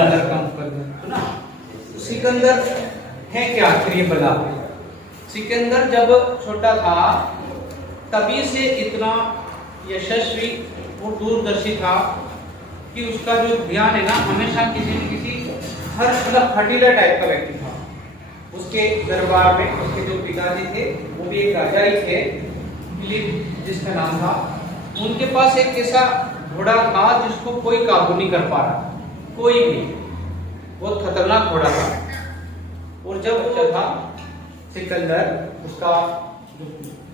सिकंदर का मुकद्दर सुना। सिकंदर है क्या आखिर ये बला? सिकंदर जब छोटा था तभी से इतना यशस्वी और दूरदर्शी था कि उसका जो ध्यान है ना हमेशा किसी न किसी हर मतलब हठीला टाइप का व्यक्ति था। उसके दरबार में उसके जो पिताजी थे वो भी एक राजा ही थे, फिलिप जिसका नाम था। उनके पास एक ऐसा घोड़ा था जिसको कोई काबू नहीं कर पा रहा, कोई भी। बहुत खतरनाक घोड़ा था। और जब बच्चा था सिकंदर, उसका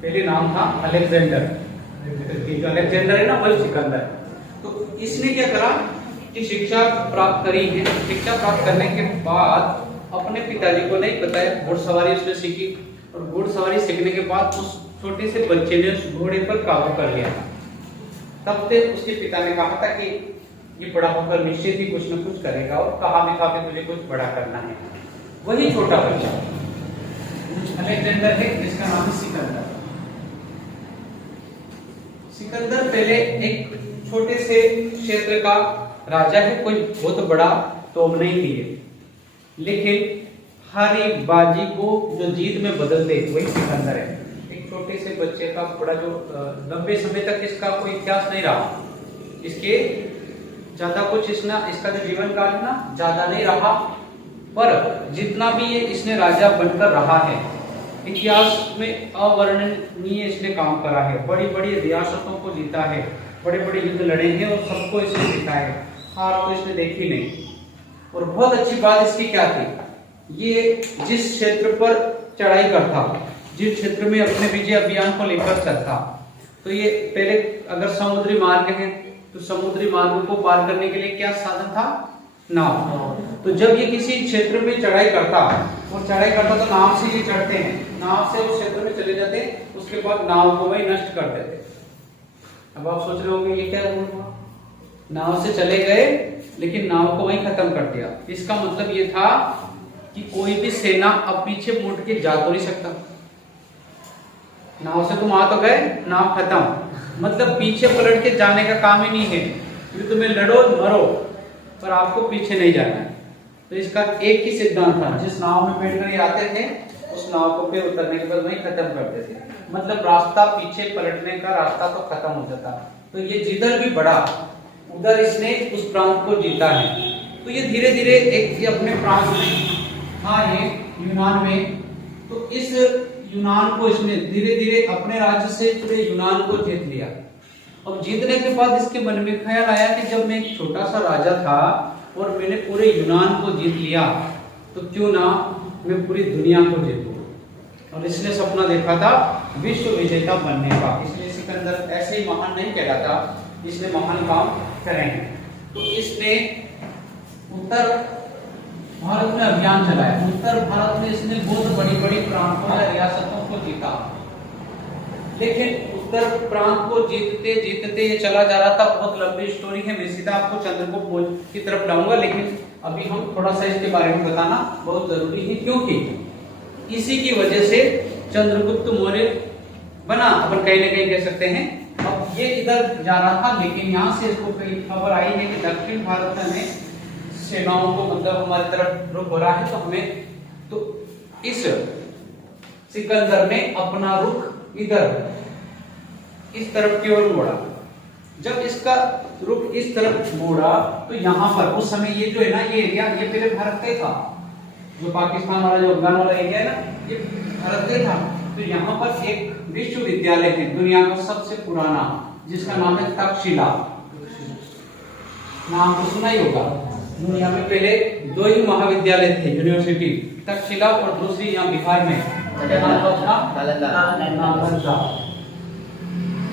पहले नाम था अलेक्जेंडर। अलेक्जेंडर है ना, वही सिकंदर। तो इसने क्या करा कि शिक्षा प्राप्त करी है। शिक्षा प्राप्त करने के बाद अपने पिताजी को नहीं बताया, घुड़सवारी उसने सीखी। और घुड़सवारी सीखने के बाद उस छोटे से बच्चे ने उस घोड़े पर काबू कर लिया था। तब से उसके पिता ने कहा था कि ये बड़ा होकर निश्चित ही कुछ न कुछ करेगा और कहा भी था कि तुझे कुछ बड़ा करना है। वही छोटा बच्चा अलेक्जेंडर है जिसका नाम है सिकंदर। सिकंदर पहले एक छोटे से क्षेत्र का राजा है, कोई बहुत बड़ा तोब नहीं थी, लेकिन हारी बाजी को जो जीत में बदल दे वही सिकंदर है। एक छोटे से बच्चे का बड़ा जो लंबे समय तक इसका कोई इतिहास नहीं रहा, इसके ज्यादा कुछ इसका जो जीवन काल है ना ज्यादा नहीं रहा, पर जितना भी ये इसने राजा बनकर रहा है इतिहास में अवर्णनीय इसने काम करा है। बड़ी बड़ी रियासतों को जीता है, बड़े बड़े युद्ध लड़े हैं और सबको इसने जीता है, हार तो इसने देखी नहीं। और बहुत अच्छी बात इसकी क्या थी, ये जिस क्षेत्र पर चढ़ाई करता, जिस क्षेत्र में अपने विजय अभियान को लेकर चलता, तो ये पहले अगर समुद्री मार्ग है तो समुद्री मार्ग को पार करने के लिए क्या साधन था? नाव। तो जब ये किसी क्षेत्र में चढ़ाई करता तो नाव से ये चढ़ते हैं, नाव से उस क्षेत्र में चले जाते, उसके बाद नाव को वही नष्ट कर देते। अब आप सोच रहे होंगे ये क्या हुआ, नाव से चले गए लेकिन नाव को वही खत्म कर दिया। इसका मतलब ये था कि कोई भी सेना अब पीछे मुड़ के जा तो नहीं सकता। नाव से तुम आ तो गए, नाव खत्म, मतलब पीछे पलट के जाने का काम ही नहीं है। युद्ध में लड़ो मरो पर आपको पीछे नहीं जाना है। तो इसका एक ही सिद्धांत था, जिस नाव में बैठकर ये आते थे उस नाव को फिर उतरने के बाद वही खत्म करते थे। मतलब रास्ता पीछे पलटने का रास्ता तो खत्म हो जाता। तो ये जिधर भी बढ़ा उधर इसने उस प्रांत को जीता है। तो ये धीरे धीरे एक ये अपने प्रांत में था, ये यूनान में, तो इस यूनान को इसने धीरे धीरे अपने राज्य से पूरे यूनान को जीत लिया। अब जीतने के बाद इसके मन में ख्याल आया कि जब मैं एक छोटा सा राजा था और मैंने पूरे यूनान को जीत लिया तो क्यों ना मैं पूरी दुनिया को जीतूं। और इसने सपना देखा था विश्व विजेता बनने का। इसलिए सिकंदर ऐसे ही महान नहीं कहलाता, इसने महान काम करे हैं। तो इसने उत्तर भारत में अभियान चलाया। उत्तर भारत में इसने बहुत बड़ी बड़ी प्रांतों या रियासतों को जीता, लेकिन उत्तर प्रांत को जीतते जीतते ये चला जा रहा था। बहुत लंबी स्टोरी है, मैं सीधा आपको चंद्रगुप्त मौर्य की तरफ लाऊंगा, लेकिन अभी हम थोड़ा सा इसके बारे में बताना बहुत जरूरी है, क्योंकि इसी की वजह से चंद्रगुप्त मौर्य बना, अपन कहीं ना कहीं कह सकते हैं। अब ये इधर जा रहा था, लेकिन यहाँ से इसको कई खबर आई है कि दक्षिण भारत में सेनाओं को मतलब हमारी तरफ रुख हो रहा है, तो हमें तो इस सिकंदर ने अपना रुख इधर इस तरफ की ओर मोड़ा। जब इसका रुख इस तरफ मोड़ा तो यहाँ पर उस समय ये जो है ना ये एरिया ये पहले भारत का ही था, जो पाकिस्तान वाला जो अफगान वाला एरिया है ना ये भारत का ही था। तो यहाँ पर एक विश्वविद्यालय है दुनिया का सबसे पुराना, जिसका नाम है तक्षशिला। नाम तो सुना ही होगा। दुनिया में पहले दो ही महाविद्यालय थे, यूनिवर्सिटी, तक्षशिला और दूसरी यहाँ बिहार में नालंदा।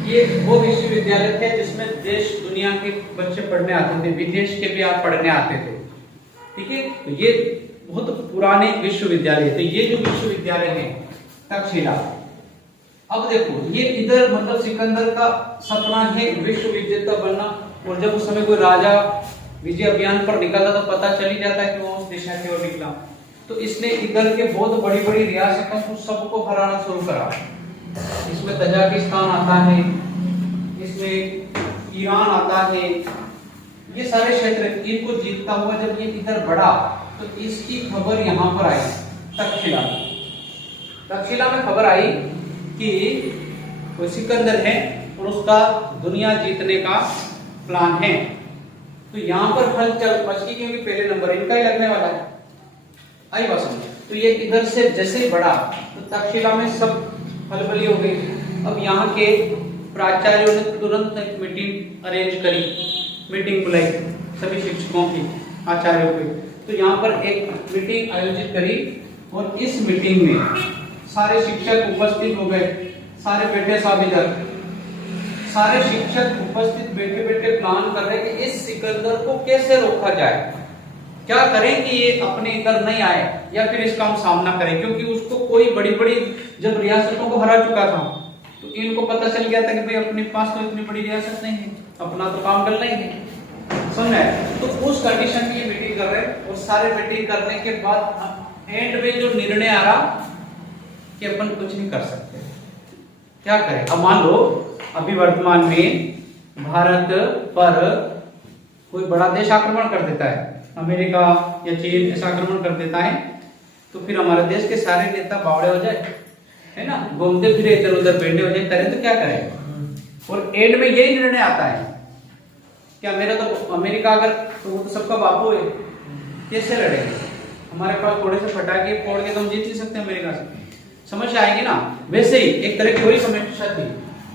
ये वो विश्वविद्यालय थे जिसमें देश दुनिया के बच्चे पढ़ने आते थे, विदेश के भी आप पढ़ने आते थे। ठीक है, तो ये बहुत पुराने विश्वविद्यालय थे। ये जो विश्वविद्यालय है तक्षशिला, अब देखो ये इधर मतलब सिकंदर का सपना है विश्व विजेता बनना। और जब उस समय कोई राजा विजय अभियान पर निकलता तो पता चल ही जाता है कि वो उस दिशा की ओर निकला। तो इसने इधर के बहुत बड़ी बड़ी रियासतों को सबको हराना शुरू करा। इसमें तजाकिस्तान आता है, इसमें ईरान आता है, ये सारे क्षेत्र इनको जीतता हुआ जब ये इधर बढ़ा तो इसकी खबर यहाँ पर आई तक्षशिला में। तक्षशिला में खबर आई कि कोई सिकंदर है और उसका दुनिया जीतने का प्लान है। तो यहाँ पर हलचल मच गई क्योंकि पहले नंबर इनका ही लगने वाला है। आई बात समझ। तो ये इधर से जैसे ही बढ़ा तो तक्षशिला में सब हलबली हो गई। अब यहाँ के प्राचार्यों ने तुरंत एक मीटिंग अरेंज करी, मीटिंग बुलाई सभी शिक्षकों की, आचार्यों की। तो यहाँ पर एक मीटिंग आयोजित करी और इस मीटिंग में सारे शिक्षक उपस्थित हो गए। सारे बैठे साहब इधर, सारे शिक्षक उपस्थित बैठे बैठे प्लान कर रहे कि इस सिकंदर को कैसे रोका जाए, क्या करें कि ये अपने इधर नहीं आए या फिर इसका हम सामना करें। क्योंकि उसको कोई बड़ी बड़ी जब रियासतों को हरा चुका था तो इनको पता चल गया था कि भाई अपने पास तो इतनी बड़ी रियासत नहीं है, अपना तो काम करना ही है। समझ आया? तो उस कंडीशन की मीटिंग कर रहे हैं और सारे मीटिंग करने के बाद एंड में जो निर्णय आ रहा कि अपन कुछ नहीं कर सकते, क्या करें। अब मान लो अभी वर्तमान में भारत पर कोई बड़ा देश आक्रमण कर देता है, अमेरिका या चीन ऐसा आक्रमण कर देता है, तो फिर हमारे देश के सारे नेता बावड़े हो जाए, है ना, घूमते फिरे इधर उधर बैठे हो जाए, करें तो क्या करें। और एंड में यही निर्णय आता है क्या मेरा तो अमेरिका अगर तो वो तो सबका बापू है, कैसे लड़ेंगे, हमारे पास थोड़े से पटाखे फोड़ के तो हम जीत नहीं सकते अमेरिका से। समझ आएगी ना। वैसे ही एक तरह की वही समस्या थी,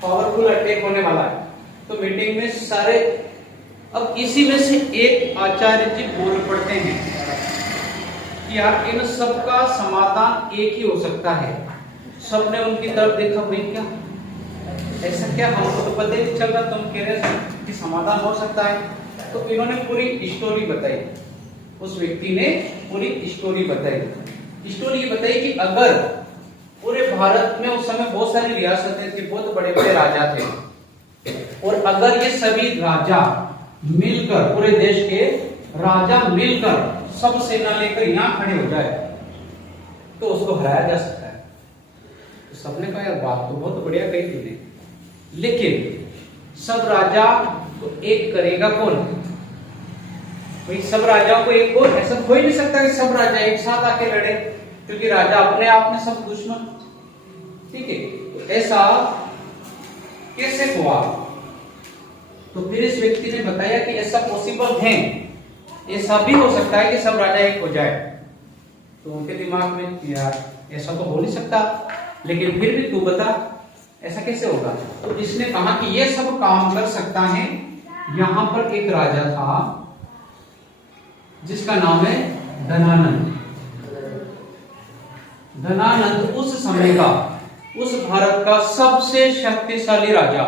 पावरफुल अटैक होने वाला है। तो मीटिंग में सारे, अब इसी में से एक आचार्य जी बोल पड़ते हैं कि यार इन सबका समाधान एक ही हो सकता है। सबने उनकी तरफ देखा, भाई क्या ऐसा क्या, हमको तो पता ही नहीं चल रहा, तुम कह रहे कि समाधान हो सकता है। तो इन्होंने पूरी स्टोरी बताई, उस व्यक्ति ने पूरी स्टोरी बताई। स्टोरी ये बताई कि अगर पूरे भारत में उस समय बहुत सारी रियासतें थी, बहुत बड़े बड़े राजा थे, और अगर ये सभी राजा मिलकर, पूरे देश के राजा मिलकर सब सेना लेकर यहां खड़े हो जाए तो उसको हराया जा सकता है। तो सबने कहा यार बात तो बहुत बढ़िया कही तूने, लेकिन सब राजा को एक करेगा कौन? भाई सब राजाओं को एक, और ऐसा हो ही नहीं सकता कि सब राजा एक साथ आके लड़े, क्योंकि राजा अपने आप में सब दुश्मन। ठीक है, तो ऐसा कैसे हुआ? तो फिर इस व्यक्ति ने बताया कि ऐसा पॉसिबल है, ऐसा भी हो सकता है कि सब राजा एक हो जाए। तो उनके दिमाग में यार ऐसा तो हो नहीं सकता, लेकिन फिर भी तू बता ऐसा कैसे होगा। तो इसने कहा कि ये सब काम कर सकता है। यहां पर एक राजा था जिसका नाम है धनानंद। धनानंद उस समय का, उस भारत का सबसे शक्तिशाली राजा।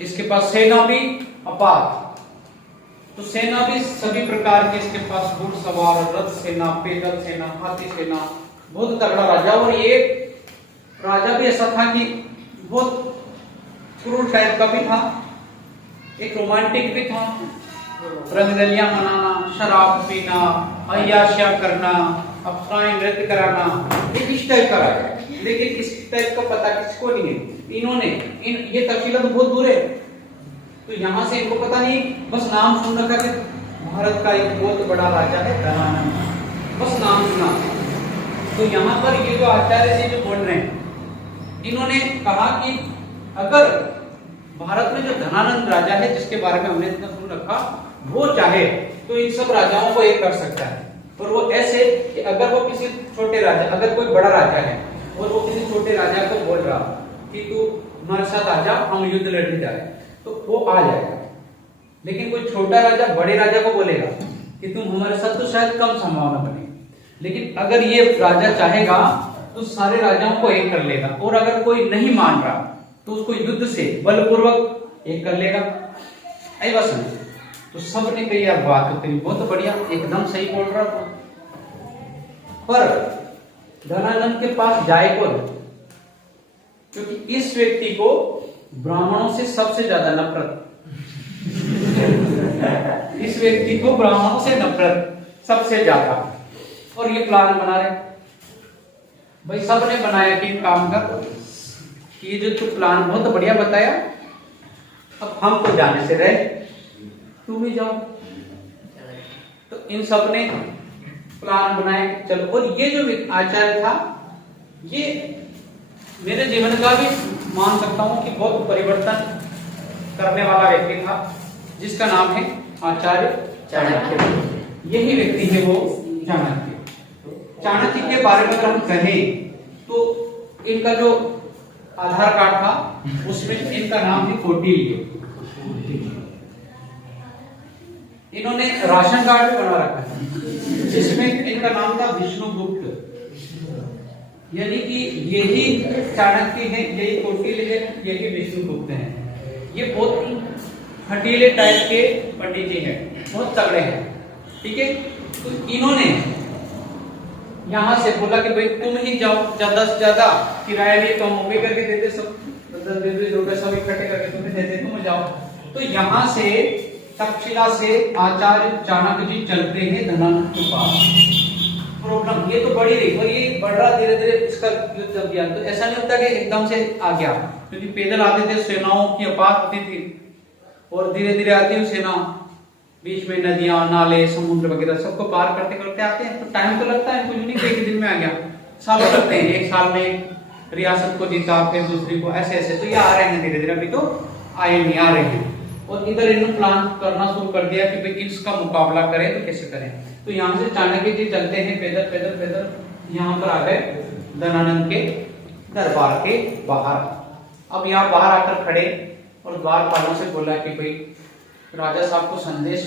इसके पास सेना भी अपार, तो सेना भी सभी प्रकार की इसके पास, घुड़सवार, रथ सेना, पैदल सेना, हाथी सेना, बहुत तगड़ा राजा। और ये राजा भी ऐसा था कि बहुत क्रूर टाइप का भी था, एक रोमांटिक भी था, रंगरलियां मनाना, शराब पीना, अय्याशियां करना, अप्सराएं नृत्य कराना, एक इस टाइप का राजा। लेकिन इस टाइप का पता किसको नहीं है। इन्होंने ये तक्षशिला तो बहुत दूर है, तो यहां से इनको पता नहीं, बस नाम सुन रखा कि भारत का एक बहुत बड़ा राजा है धनानंद, बस नाम सुना। तो यहाँ पर ये जो आचार्य जी जो बोल रहे हैं, इन्होंने कहा कि अगर भारत में जो धनानंद राजा है जिसके बारे में हमने इतना सुन रखा, वो चाहे तो इन सब राजाओं को एक कर सकता है। और वो ऐसे कि अगर वो किसी छोटे राजा, अगर कोई बड़ा राजा है और वो किसी छोटे राजा को बोल रहा कि तू हमारे साथ आजा, हम युद्ध लड़ने जा रहे हैं, तो वो आ जाएगा। लेकिन कोई छोटा राजा बड़े राजा को बोलेगा कि तुम हमारे साथ, तो शायद कम संभावना बने। लेकिन अगर ये राजा चाहेगा तो सारे राजाओं को एक कर लेगा, और अगर कोई नहीं मान रहा तो उसको युद्ध से बलपूर्वक एक कर लेगा। आई बात समझ। तो सबने कही यार बात तो तेरी बहुत बढ़िया, एकदम सही बोल रहा था। पर धनानंद के पास जाए कौन? क्योंकि इस व्यक्ति को ब्राह्मणों से सबसे ज्यादा नफरत इस व्यक्ति को ब्राह्मणों से नफरत सबसे ज्यादा। और ये प्लान बना रहे भाई, सबने बनाया कि काम कर, ये जो तू प्लान बहुत बढ़िया बताया, अब हम तो जाने से रहे, तू भी जाओ। तो इन सब ने प्लान बनाए चलो। और ये जो आचार्य था ये मेरे जीवन का भी मान सकता हूं कि बहुत परिवर्तन करने वाला व्यक्ति था, जिसका नाम है आचार्य चाणक्य। यही व्यक्ति है वो चाणक्य। चाणक्य के बारे में अगर हम कहें तो इनका जो आधार कार्ड था उसमें इनका नाम है कौटिल्य। इन्होंने राशन कार्ड भी बना रखा है जिसमें इनका नाम था विष्णुगुप्त। यानी कि यही चाणक्य है, यही कौटिल्य है, यही विष्णुगुप्त है। ये बहुत हटीले टाइप के पंडित जी हैं, बहुत तगड़े हैं, ठीक है। तो इन्होंने यहां से बोला कि भाई तुम ही जाओ, ज्यादा से ज्यादा किराया भी कम हो करके देते, सब 10-20 रुपए सब इकट्ठे करके तुम्हें देते, तुम जाओ। तो यहां से तक्षशिला से आचार्य चाणक्य जी चलते हैं धनानंद के पास। प्रॉब्लम ये तो बढ़ी रही और ये बढ़ रहा धीरे धीरे, इसका युद्ध चल गया। तो ऐसा नहीं होता कि एकदम से आ गया, क्योंकि पैदल आते थे, सेनाओं की अपार होती थी और धीरे धीरे आती है सेना, बीच में नदियां, नाले, समुद्र वगैरह सबको पार करते करते आते हैं। तो टाइम तो लगता है, कुछ नहीं एक दिन में आ गया, सालों लगते हैं। एक साल में रियासत को जीता, फिर दूसरी को, ऐसे ऐसे। तो ये आ रहे हैं धीरे धीरे, अभी तो आए नहीं, आ रहे हैं। और इधर इन्होंने प्लान करना शुरू कर दिया कि भाई इसका मुकाबला करें तो कैसे करें। तो यहाँ से चाणक्य जी चलते हैं पैदल पैदल पैदल, यहाँ पर आ गए धनानंद के दरबार के बाहर। अब यहाँ बाहर आकर खड़े और द्वारपालों से बोला कि भाई राजा साहब को संदेश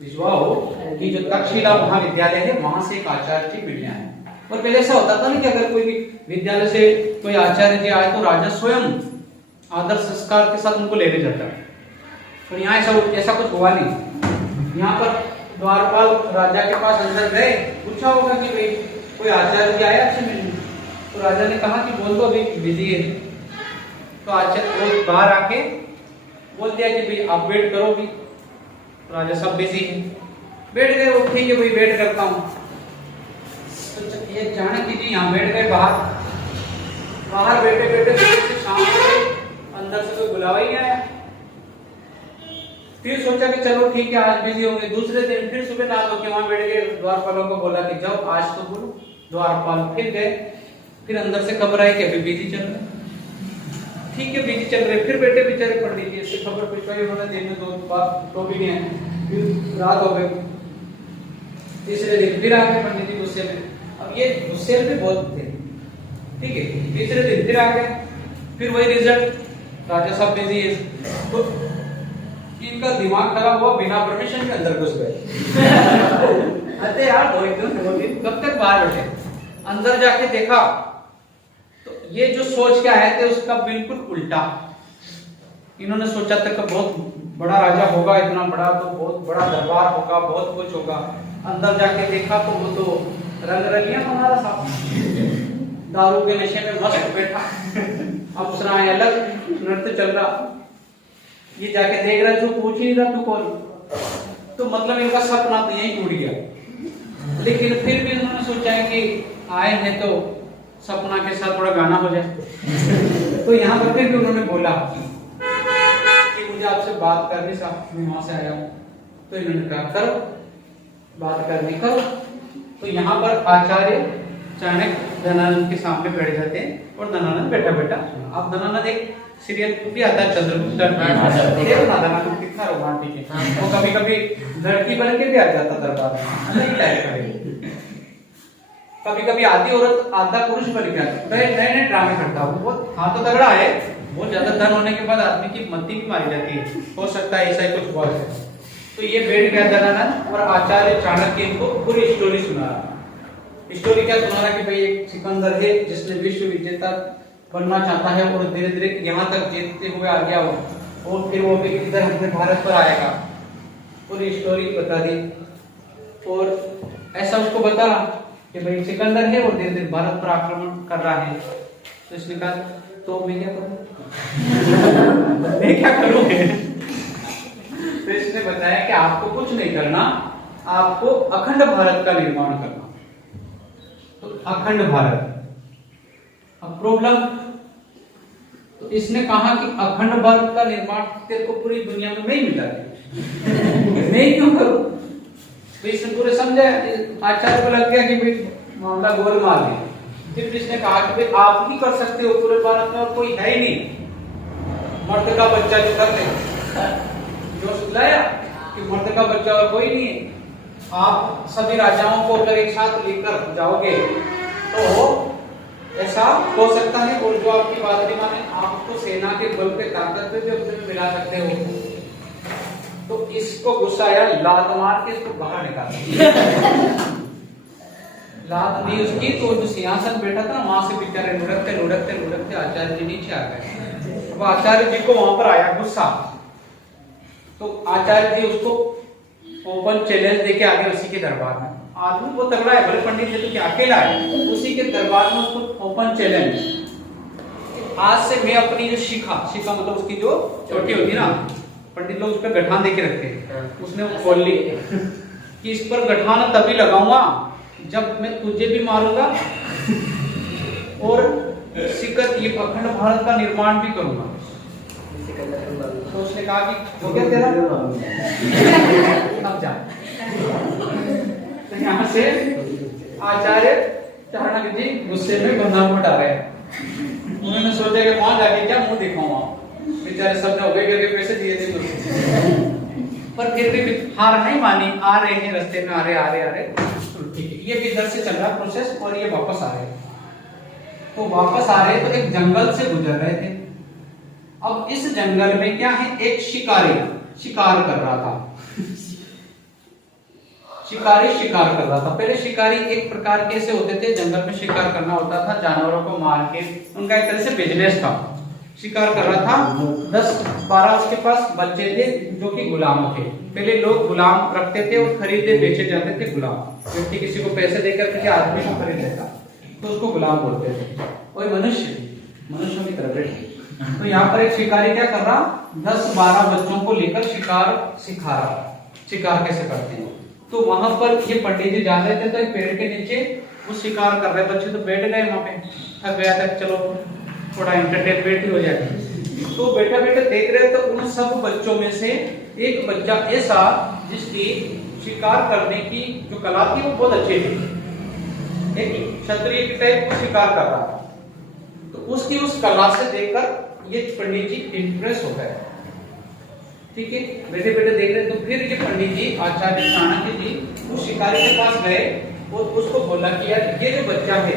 भिजवाओ कि जो तक्षशिला महाविद्यालय है वहां से एक आचार्य जी मिल जाए। और पहले ऐसा होता था ना कि अगर कोई भी विद्यालय से कोई आचार्य जी आए तो राजा स्वयं आदर संस्कार के साथ उनको लेने जाता है। और यहाँ ऐसा कुछ हुआ नहीं। यहाँ पर द्वारपाल राजा के पास अंदर गए, पूछा होगा कि भाई कोई आचार्य जी आया आपसे मिलने, तो राजा ने कहा कि बोल दो अभी बिजी है। तो आचार्य वो बाहर आके बोल दिया कि भाई आप वेट करो भी, राजा सब बिजी है। बैठ गए वो, ठीक है भाई वेट करता हूँ। तो ये चाणक्य जी यहाँ बैठ गए बाहर बैठे बैठे शाम को अंदर से कोई बुलावा ही नहीं आया। फिर सोचा कि चलो ठीक है आज बिजी होंगे। दूसरे दिन फिर सुबह ना हो के वहां बैठ गए, द्वारपालों को बोला कि जाओ आज तो बोलो। द्वारपाल फिर गए, फिर अंदर से खबर आई कि अभी बिजी चल रहा है। ठीक है बिजी चल रहे, फिर बैठे बेचारे पंडित जी से खबर पूछवाई उन्होंने, दिन में 2 बार तो भी नहीं है। फिर रात हो गई, तीसरे दिन फिर आ गए पंडित जी गुस्से में। अब ये गुस्से में बहुत थे, ठीक है। तीसरे दिन फिर आ गए, फिर वही रिजल्ट, राजा साहब बिजी है। तो इनका दिमाग खराब हुआ, बिना परमिशन के अंदर घुस गए। अरे यार 2 दिन कब तक बाहर बैठे। अंदर जाके देखा तो ये जो सोच के आए थे उसका बिल्कुल उल्टा। इन्होंने सोचा था कि बहुत बड़ा राजा होगा, इतना बड़ा तो बहुत बड़ा दरबार होगा, बहुत कुछ होगा। अंदर जाके देखा तो वो तो रंग-रंगियां हमारा साहब, दारू के नशे में मस्त बैठा, अप्सराएं अलग, नृत्य चल रहा। ये जाके देख रहा, जो पूछ ही नहीं रहा तू कौन। तो मतलब इनका सपना तो यही टूट गया। लेकिन फिर भी इन्होंने सोचा कि आए हैं तो सपना के साथ थोड़ा गाना हो जाए। तो यहाँ पर फिर भी उन्होंने बोला कि मुझे आपसे बात करनी, साहब मैं वहां से आया हूँ। तो इन्होंने कहा करो बात करनी, करो। तो यहाँ पर आचार्य चाणक्य धनानंद के सामने बैठ जाते हैं और धनानंद बैठा बैठा, अब धनानंद एक सीरियल भी आता है चंद्रगुप्त, देखो ना धनानंद कितना रोमांटिक है। वो कभी कभी लड़की बन के भी आ जाता दरबार में, अलग टाइप का। कभी कभी आधी औरत आधा पुरुष बन गया, नए नए ड्रामे करता। वो हाँ तो तगड़ा है, बहुत ज्यादा धन होने के बाद आदमी की मत्ती भी मारी जाती है, हो सकता है ऐसा ही कुछ हुआ है। तो ये बैठ गया धनानंद और आचार्य चाणक्य इनको पूरी स्टोरी सुना रहा। स्टोरी क्या सुना रहा कि भाई एक सिकंदर है जिसने विश्व विजेता बनना चाहता है और धीरे धीरे यहाँ तक जीतते हुए आ गया वो, और फिर वो इधर अपने भारत पर आएगा। पूरी स्टोरी बता दी और ऐसा उसको बता कि भाई सिकंदर है और धीरे धीरे भारत पर आक्रमण कर रहा है। तो इसने कहा तो मैं क्या करूं मैं क्या करूं। तो इसने बताया कि आपको कुछ नहीं करना, आपको अखंड भारत का निर्माण करना। तो अखंड भारत, अब प्रॉब्लम, तो इसने कहा कि अखंड भारत का निर्माण तेरे को पूरी दुनिया में मैं ही मिला मैं क्यों करूं। तो इसने पूरे समझे, आचार्य को लग गया कि भाई मामला गोलमाल है। फिर इसने कहा कि भाई आप ही कर सकते हो, पूरे भारत में और कोई है ही नहीं मर्द का बच्चा जो कर ले, जो सुझाया कि मर्द का बच्चा और कोई नहीं है। आप सभी राजाओं को अगर एक साथ लेकर जाओगे तो ऐसा हो सकता है, और जो आपकी बात नहीं माने आपको सेना के बल पे ताकत पे भी अपने मिला सकते हो। तो इसको गुस्सा आया, लात मार के इसको बाहर निकाल लात दी उसकी, तो जो सिंहासन बैठा था ना वहां से बेचारे लुढ़कते लुढ़कते लुढ़कते आचार्य जी नीचे आ गए। अब आचार्य जी को वहां पर आया गुस्सा, तो आचार्य जी उसको ओपन चैलेंज देके आगे उसी के दरबार में, आदमी वो तगड़ा है, भले पंडित जी तो क्या अकेला है, उसी के दरबार में उसको ओपन चैलेंज, आज से मैं अपनी जो शिखा मतलब उसकी जो चोटी होती है ना, पंडित लोग उस पर गठान देके रखते हैं, उसने वो खोल ली कि इस पर गठान तभी लगाऊंगा जब मैं तुझे भी मारूंगा और सिकत ये अखंड भारत का निर्माण भी करूंगा। तो उसने कहा कि हो गया तेरा अब जा। तो यहाँ से आचार्य चाणक्य जी गुस्से में गंगापुर आ गए। उन्होंने सोचा कि वहां जाके क्या मुंह दिखाऊंगा, बेचारे सबने हो गए करके पैसे दिए थे, पर फिर भी हार नहीं मानी। आ रहे हैं रास्ते में, आ रहे ठीक है, ये भी इधर से चल रहा प्रोसेस और ये वापस आ रहे। तो वापस आ रहे तो एक जंगल से गुजर रहे थे। अब इस जंगल में क्या है, एक शिकारी शिकार कर रहा था। शिकारी शिकार कर रहा था। पहले शिकारी एक प्रकार के ऐसे होते थे, जंगल में शिकार करना होता था, जानवरों को मार के, उनका एक तरह से बिजनेस था। शिकार कर रहा था, 10-12 उसके पास बच्चे थे जो कि गुलाम थे। पहले लोग गुलाम रखते थे और खरीदे बेचे जाते थे गुलाम। व्यक्ति किसी को पैसे देकर किसी आदमी को खरीद लेता तो उसको गुलाम बोलते थे। और मनुष्यों की तरह बैठे। तो यहाँ पर एक शिकारी क्या कर रहा, 10-12 बच्चों को लेकर शिकार सिखा रहा, शिकार कैसे करते हैं। तो वहां पर ये पंडित जी जा रहे थे, तो एक पेड़ के नीचे वो शिकार कर रहे बच्चे तो बैठ गए वहां पे, थक गया था, चलो थोड़ा एंटरटेनमेंट ही हो जाएगा। तो बैठे बैठे देख रहे तो उन सब बच्चों में से एक बच्चा ऐसा जिसकी शिकार करने की जो कला थी वो बहुत अच्छी थी, एक क्षत्रिय की टाइप को शिकार कर रहा था। तो उसकी उस कला से देखकर ये पंडित जी इंप्रेस हो गए। ठीक है, बैठे बैठे देख रहे तो फिर ये पंडित जी आचार्य चाणक्य जी उस शिकारी के पास गए और उसको बोला कि यार ये जो बच्चा है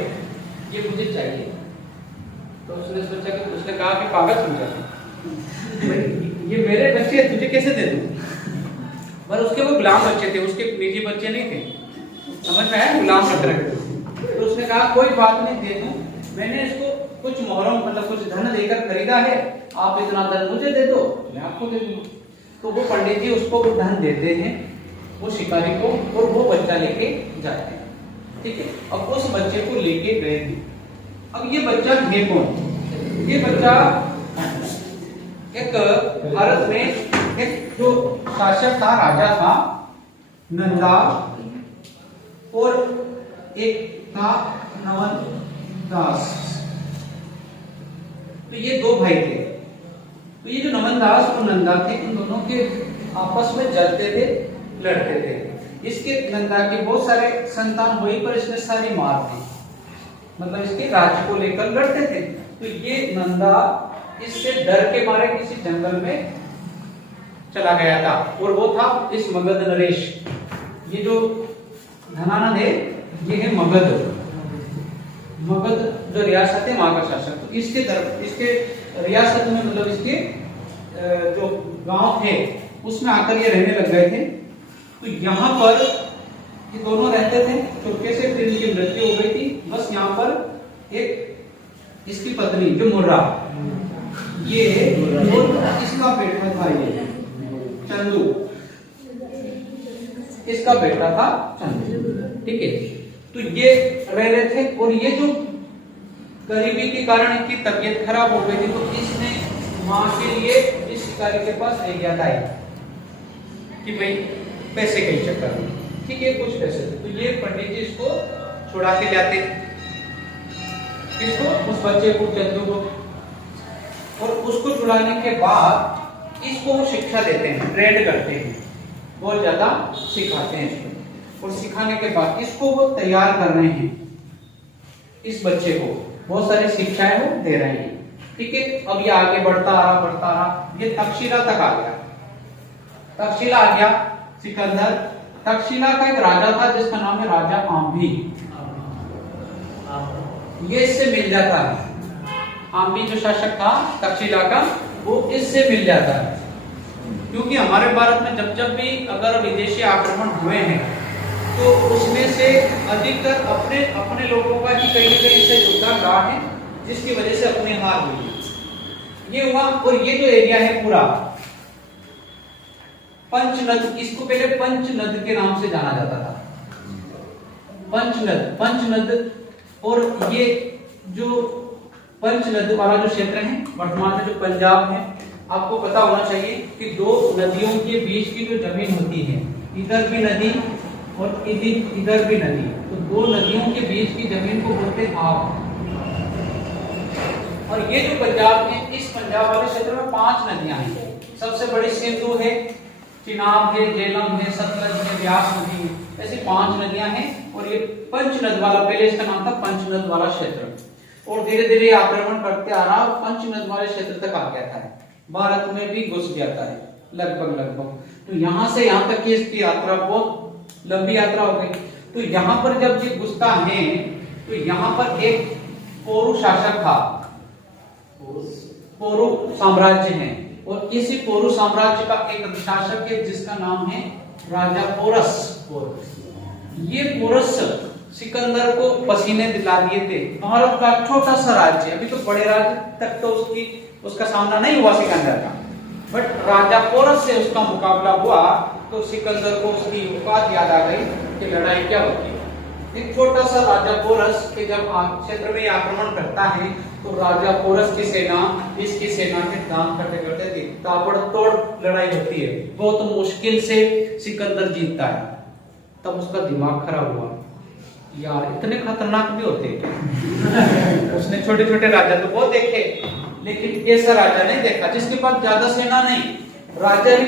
ये मुझे चाहिए। तो उसने सोचा कि उसने कहा कि पागल समझा ये मेरे बच्चे तुझे कैसे दे दूं। पर उसके वो गुलाम बच्चे थे, उसके निजी बच्चे नहीं थे, समझ में आया, गुलाम रख रहे। तो उसने कहा कोई बात नहीं, दे दूं, मैंने इसको कुछ मोहरम मतलब कुछ धन देकर खरीदा है, आप इतना धन मुझे दे दो मैं आपको दे दूंगा। तो वो पंडित जी उसको वो धन देते हैं वो शिकारी को और वो बच्चा लेके जाते हैं। ठीक है, अब उस बच्चे को लेके गए थे। अब ये बच्चा है कौन, ये बच्चा एक भारत में एक जो शासक था, राजा था नंदा, और एक था नवन दास। तो ये दो भाई थे। तो ये जो नमन दास और नंदा थे, इन दोनों के आपस में जलते थे, लड़ते थे। इसके नंदा के बहुत सारे संतान हुई पर इसने सारी मार दी, मतलब इसके राज्य को लेकर लड़ते थे। तो ये नंदा इससे डर के मारे किसी जंगल में चला गया था, और वो था इस मगध नरेश। ये जो धनानंद है ये है मगध जो रियासत है वहां का शासक। तो इसके रियासत में मतलब इसके जो गांव थे उसमें आकर ये रहने लग गए थे। तो यहाँ पर ये दोनों रहते थे, चुपके से फिर इनकी मृत्यु हो गई थी। बस यहाँ पर एक इसकी पत्नी जो मुर्रा, ये इसका बेटा था, ये चंदू इसका बेटा था चंदू। ठीक है, तो ये रह रहे थे, और ये जो गरीबी के कारण इनकी तबीयत खराब हो गई थी, तो इसने मां के लिए इस शिकारी के पास ले गया था कि भाई पैसे के चक्कर में, ठीक है, कुछ पैसे थे। तो ये पंडित जी इसको छुड़ा के लाते, इसको उस बच्चे को चंदू को, और उसको छुड़ाने के बाद इसको शिक्षा देते हैं, ट्रेन करते हैं, बहुत ज्यादा सिखाते हैं इसको। और सिखाने के बाद इसको वो तैयार कर रहे हैं, इस बच्चे को बहुत सारी शिक्षाएं वो दे रहे हैं। ठीक है, अब ये आगे बढ़ता रहा, ये तक्षशिला तक आ गया। तक्षशिला आ गया सिकंदर। तक्षशिला का एक राजा था जिसका नाम है राजा आम्भी। ये इससे मिल जाता है, आम्भी जो शासक था तक्षशिला का, वो इससे मिल जाता है। क्योंकि हमारे भारत में जब जब भी अगर विदेशी आक्रमण हुए हैं तो उसमें से अधिकतर अपने अपने लोगों का ही कहीं न कहीं से योगदान रहा है, जिसकी वजह से अपनी हार हुई। ये हुआ। और ये जो एरिया है पूरा पंचनद, इसको पहले पंचनद के नाम से जाना जाता था। पंचनद। और ये जो पंचनद वाला जो क्षेत्र है वर्तमान में जो पंजाब है, आपको पता होना चाहिए कि दो नदियों के बीच की जो जमीन होती है, इधर भी नदी और इधर भी नदी, तो दो नदियों के बीच की जमीन को बोलते हैं आप। और ये जो पंजाब है, इस पंजाब वाले क्षेत्र में 5 नदियां हैं। सबसे बड़ी सिंधु है, चिनाब है, झेलम है, सतलज है, व्यास नदी है, ऐसी 5 नदियां हैं। और ये पंचनद वाला, पहले इसका नाम था पंचनद वाला क्षेत्र, और धीरे धीरे आक्रमण करते आ रहा और पंचनद वाले क्षेत्र तक आ गया था, भारत में भी घुस जाता है लगभग। तो यहाँ से यहाँ तक की इसकी यात्रा बहुत लंबी यात्रा हो गई। तो यहाँ पर जब ये घुसता है तो यहाँ पर एक पोरू शासक था, पोरू साम्राज्य है, और इसी पोरू साम्राज्य का एक शासक है जिसका नाम है राजा पोरस। ये पोरस सिकंदर को पसीने दिला दिए थे। भारत का छोटा सा राज्य, अभी तो बड़े राज्य तक तो उसका सामना नहीं हुआ सिकंदर का, बट राजा पोरस से उसका मुकाबला हुआ तो सिकंदर को उसकी औकात याद आ गई कि लड़ाई क्या होती है। एक छोटा सा राजा पोरस के जब क्षेत्र में आक्रमण करता है तो राजा पोरस की सेना इसकी सेना के दाम करते करते ताबड़तोड़ लड़ाई होती है, बहुत मुश्किल से सिकंदर जीतता है। तब उसका दिमाग खराब हुआ, यार इतने खतरनाक भी होते उसने छोटे छोटे राजा तो बहुत देखे, लेकिन ऐसा राजा नहीं देखा जिसके पास ज्यादा सेना नहीं। राजा ही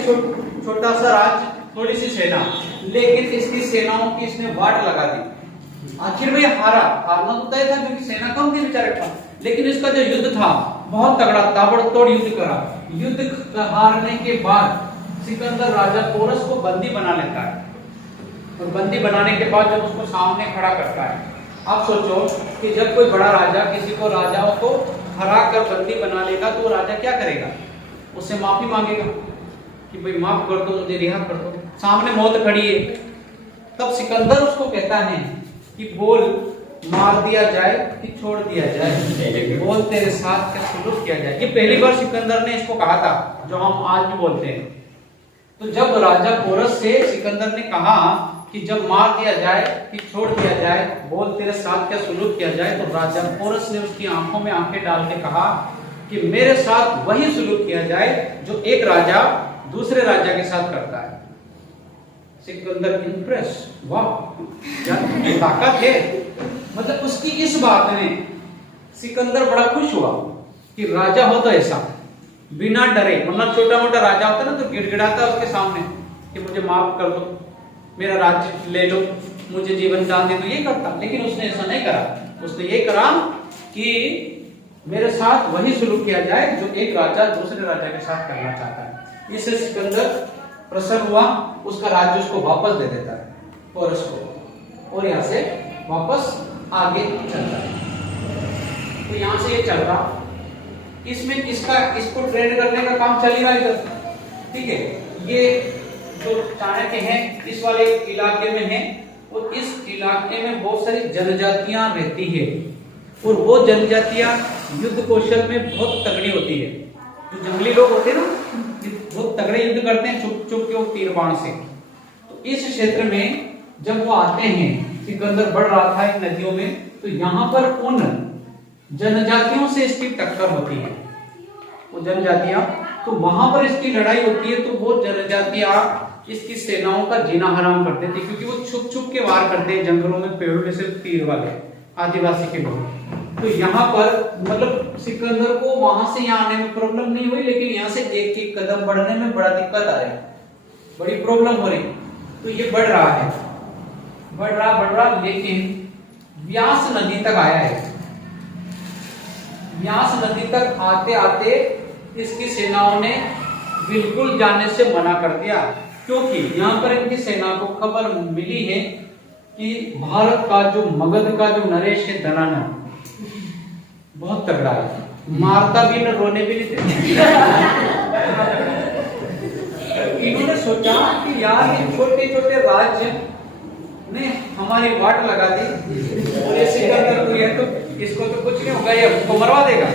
छोटा सा राज्य, थोड़ी सी सेना, लेकिन इसकी सेनाओं की इसने वाट लगा दी। आखिर में हारना तो तय था क्योंकि सेना कम थी बेचारे का, लेकिन इसका जो युद्ध था बहुत तगड़ा, ताबड़तोड़ युद्ध करा। युद्ध हारने के बाद सिकंदर राजा पोरस को बंदी बना लेता है, और बंदी बनाने के बाद जब उसको सामने खड़ा करता है, आप सोचो कि जब कोई बड़ा राजा किसी को, राजाओं को हरा कर बंदी बना लेगा तो राजा क्या करेगा, उससे माफी मांगेगा कि भाई माफ कर दो, मुझे रिहा कर दो। सामने मौत खड़ी है, तब सिकंदर उसको कहता है कि बोल, मार दिया जाए कि छोड़ दिया जाए, बोल तेरे साथ क्या सुलूक किया जाए। ये पहली बार सिकंदर ने इसको कहा था, जो हम आज भी बोलते हैं। तो जब राजा पोरस से सिकंदर ने कहा कि जब मार दिया जाए कि छोड़ दिया जाए, बोल तेरे साथ क्या सुलूक किया जाए, तो राजा पोरस ने उसकी आंखों में आंखें डाल के कहा कि मेरे साथ वही सुलूक किया जाए जो एक राजा दूसरे राजा के साथ करता है। सिकंदर इंप्रेस, वाह क्या ताकत है, मतलब उसकी इस बात में सिकंदर बड़ा खुश हुआ कि राजा हो तो ऐसा बिना डरे, वरना छोटा मोटा राजा होता ना तो गिड़गिड़ाता उसके सामने कि मुझे माफ कर दो, मेरा राज्य ले लो, मुझे जीवन दान दे दो, ये करता। लेकिन उसने ऐसा नहीं करा, उसने ये करा कि मेरे साथ वही शुरू किया जाए जो एक राजा दूसरे राजा के साथ करना चाहता है। इससे सिकंदर प्रसन्न हुआ, उसका राज्य उसको वापस दे देता है पोरस को, और यहाँ से वापस आगे चलता है। तो यहाँ से ये चल रहा, इसमें इसको ट्रेन करने का काम चल ही रहा इधर, ठीक है। ये जो चाणक्य है इस वाले इलाके में है, और इस इलाके में बहुत सारी जनजातियां रहती है, और वो जनजातियां युद्ध कौशल में बहुत तगड़ी होती है। जो जंगली लोग होते हैं ना, बहुत तगड़े युद्ध करते हैं छुप छुप के और तीर बाण से। तो इस क्षेत्र में जब वो आते हैं, सिकंदर बढ़ रहा था इन नदियों में, तो यहाँ पर उन जनजातियों से इसकी टक्कर होती है। वो जनजातियां, तो वहां पर इसकी लड़ाई होती है, तो वो जनजातियां इसकी सेनाओं का जीना हराम कर देती, क्योंकि वो छुप छुप के वार करते हैं जंगलों में, पेड़ों में से तीर वाले आदिवासी के लोग। तो यहाँ पर मतलब सिकंदर को वहां से यहाँ आने में प्रॉब्लम नहीं हुई, लेकिन यहाँ से एक एक कदम बढ़ने में बड़ा दिक्कत आ रही, बड़ी प्रॉब्लम हो रही। तो ये बढ़ रहा है, बढ़ रहा, लेकिन व्यास नदी तक आया है। व्यास नदी तक आते आते इसकी सेनाओं ने बिल्कुल जाने से मना कर दिया, क्योंकि यहाँ पर इनकी सेना को खबर मिली है कि भारत का जो मगध का जो नरेश है धनाना बहुत तगड़ा है, मारता भी न रोने भी नहीं देता। इन्होंने सोचा कि यार ये छोटे छोटे राज्य ने हमारी वाट लगा दी और ये सिकंदर को है तो इसको तो कुछ नहीं होगा, ये उसको मरवा देगा।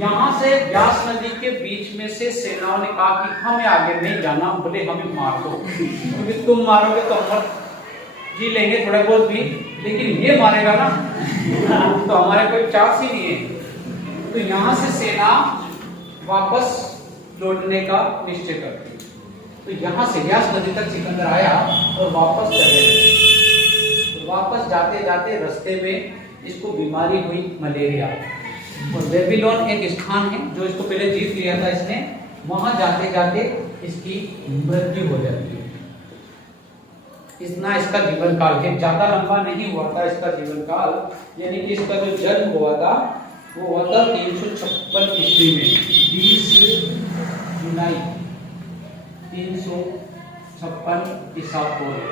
यहाँ से व्यास नदी के बीच में से सेनाओं ने कहा कि हमें आगे नहीं जाना, बोले हमें मार दो, क्योंकि तुम मारोगे तो हम जी लेंगे थोड़ा बहुत भी, लेकिन ये मारेगा ना तो हमारे कोई चांस ही नहीं है। तो यहाँ से सेना वापस लौटने का निश्चय करती। तो यहाँ से व्यास नदी तक सिकंदर आया और वापस चले। तो वापस जाते जाते रास्ते में इसको बीमारी हुई मलेरिया, और बेबीलोन एक स्थान है जो इसको पहले जीत लिया था इसने, वहां जाते जाते इसकी मृत्यु हो जाती है। इतना इसका जीवन काल है, ज्यादा लंबा नहीं हुआ था इसका जीवन काल, यानी कि इसका जो जन्म हुआ था वो हुआ था 356 ईस्वी में, 20 जुलाई 356 ईसा पूर्व,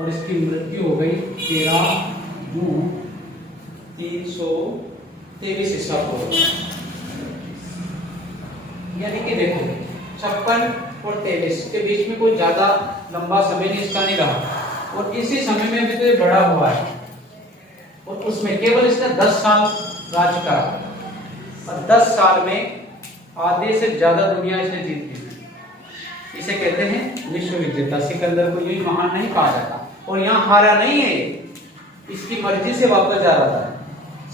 और इसकी मृत्यु हो गई 13 जून 323 ईसा पूर्व। यानी कि देखो 56 और 23 के बीच में कोई ज्यादा लंबा समय नहीं इसका नहीं रहा, और इसी समय में भी तो ये बड़ा हुआ है, और उसमें केवल इसने 10 साल राज करा, और 10 साल में आधे से ज्यादा दुनिया इसने जीत ली। इसे कहते हैं विश्व विजेता। सिकंदर को यही महान नहीं कहा जाता, और यहाँ हारा नहीं है, इसकी मर्जी से वापस जा रहा था,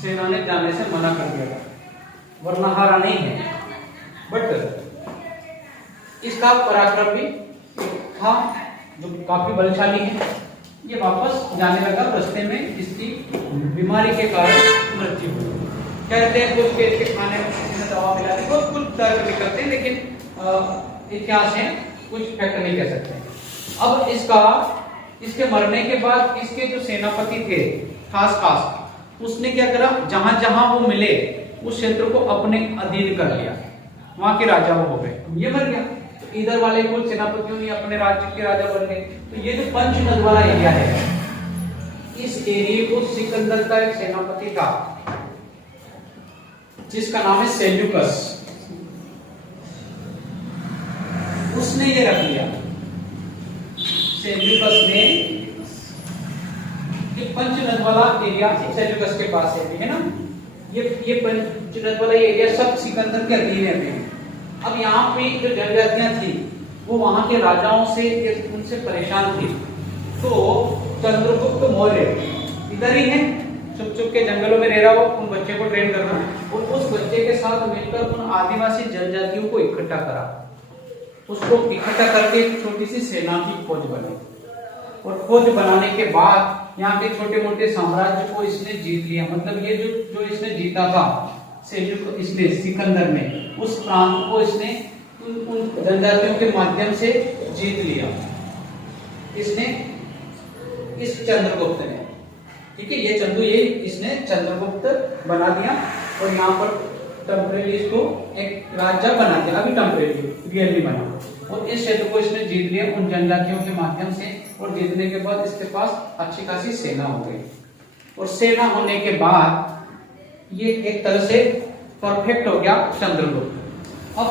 सेना ने जाने से मना कर दिया था, वरना हारा नहीं है। बट इसका पराक्रम भी था जो काफी बलशाली है। ये वापस जाने लगा, रास्ते में इसकी बीमारी के कारण मृत्यु हुई। कहते हैं कुछ के इसके खाने में दवा मिलाते हैं, कुछ तर्क भी करते हैं, लेकिन इतिहास है, कुछ फैक्ट नहीं कह सकते। अब इसके मरने के बाद इसके जो सेनापति थे खास उसने क्या करा, जहां जहां वो मिले उस क्षेत्र को अपने अधीन कर लिया, वहां के राजा वो हो गए। ये मर गया, तो इधर वाले कुल सेनापतियों ने अपने राज्य के राजा बन गए। तो ये जो पंचनद वाला एरिया है, इस एरिया को सिकंदर का एक सेनापति था जिसका नाम है सेल्यूकस, उसने ये रख लिया। सेल्यूकस ने ये पंचनद वाला एरिया सेल्यूकस के पास है ना, ये पंचनद वाला एरिया सब सिकंदर के अधीन है। अब यहाँ पे जो जनजातियां थी वो वहां के राजाओं से उनसे परेशान थी, तो चंद्रगुप्त मौर्य इधर ही है, चुप चुप के जंगलों में रह रहा हो, उन बच्चे को ट्रेन करना, और उस बच्चे के साथ मिलकर उन आदिवासी जनजातियों को इकट्ठा करा, उसको इकट्ठा करके एक छोटी सी सेना की खोज बनी, और खोज बनाने के बाद यहाँ के छोटे मोटे साम्राज्य को इसने जीत लिया। मतलब ये जो इसने जीता था इसने सिकंदर ने, उस प्रांत को इसने उन जनजातियों के माध्यम से जीत लिया इसने, इस चंद्रगुप्त ने। ठीक है, ये इसने चंद्रगुप्त बना दिया, और यहाँ पर टेम्परेरी इसको एक राज्य बना दिया, अभी टेम्परेरी रियली बना, और इस क्षेत्र को इसने जीत लिया उन जनजातियों के माध्यम से। और जीतने के बाद इसके पास अच्छी खासी सेना हो गई, और सेना होने के बाद ये एक तरह से परफेक्ट हो गया चंद्रगुप्त। अब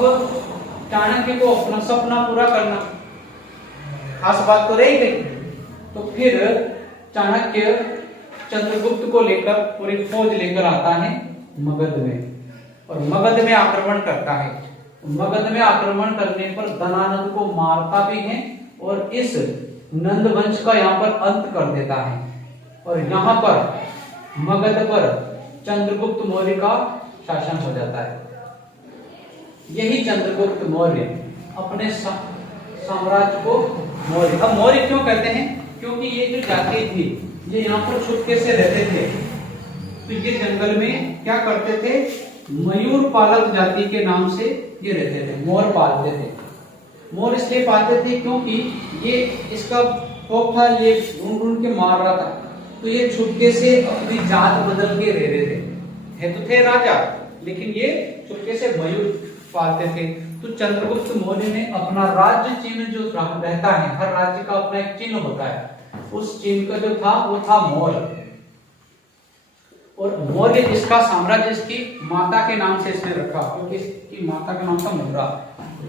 चाणक्य को अपना सपना पूरा करना, खास बात तो रही गई, तो फिर चाणक्य चंद्रगुप्त को लेकर पूरी फौज लेकर आता है मगध में, और मगध में आक्रमण करता है। मगध में आक्रमण करने पर धनानंद को मारता भी है, और इस नंद वंश का यहाँ पर अंत कर देता है, और यहाँ पर मगध पर चंद्रगुप्त मौर्य का शासन हो जाता है। यही चंद्रगुप्त मौर्य अपने साम्राज्य को मौर्य, अब मौर्य क्यों कहते हैं, क्योंकि ये जो जाति थी ये यहाँ पर छुपके से रहते थे, तो ये जंगल में क्या करते थे, मयूर पालक जाति के नाम से ये रहते थे, मोर पालते थे। मोर इसलिए पालते थे क्योंकि ये इसका खौफ था, ये ढूंढ ढूंढ के मार रहा था। तो ये चुपके से अपनी जात बदल के रह रहे थे, है तो थे राजा, लेकिन ये चुपके से मयूर पालते थे। तो चंद्रगुप्त मौर्य ने अपना राज्य चिन्ह जो रहता है, हर राज्य का अपना एक चिन्ह होता है, उस चिन्ह का जो था वो था मौर्य। और मौर्य इसका साम्राज्य इसकी माता के नाम से इसने रखा, क्योंकि इसकी माता का नाम था मुद्रा,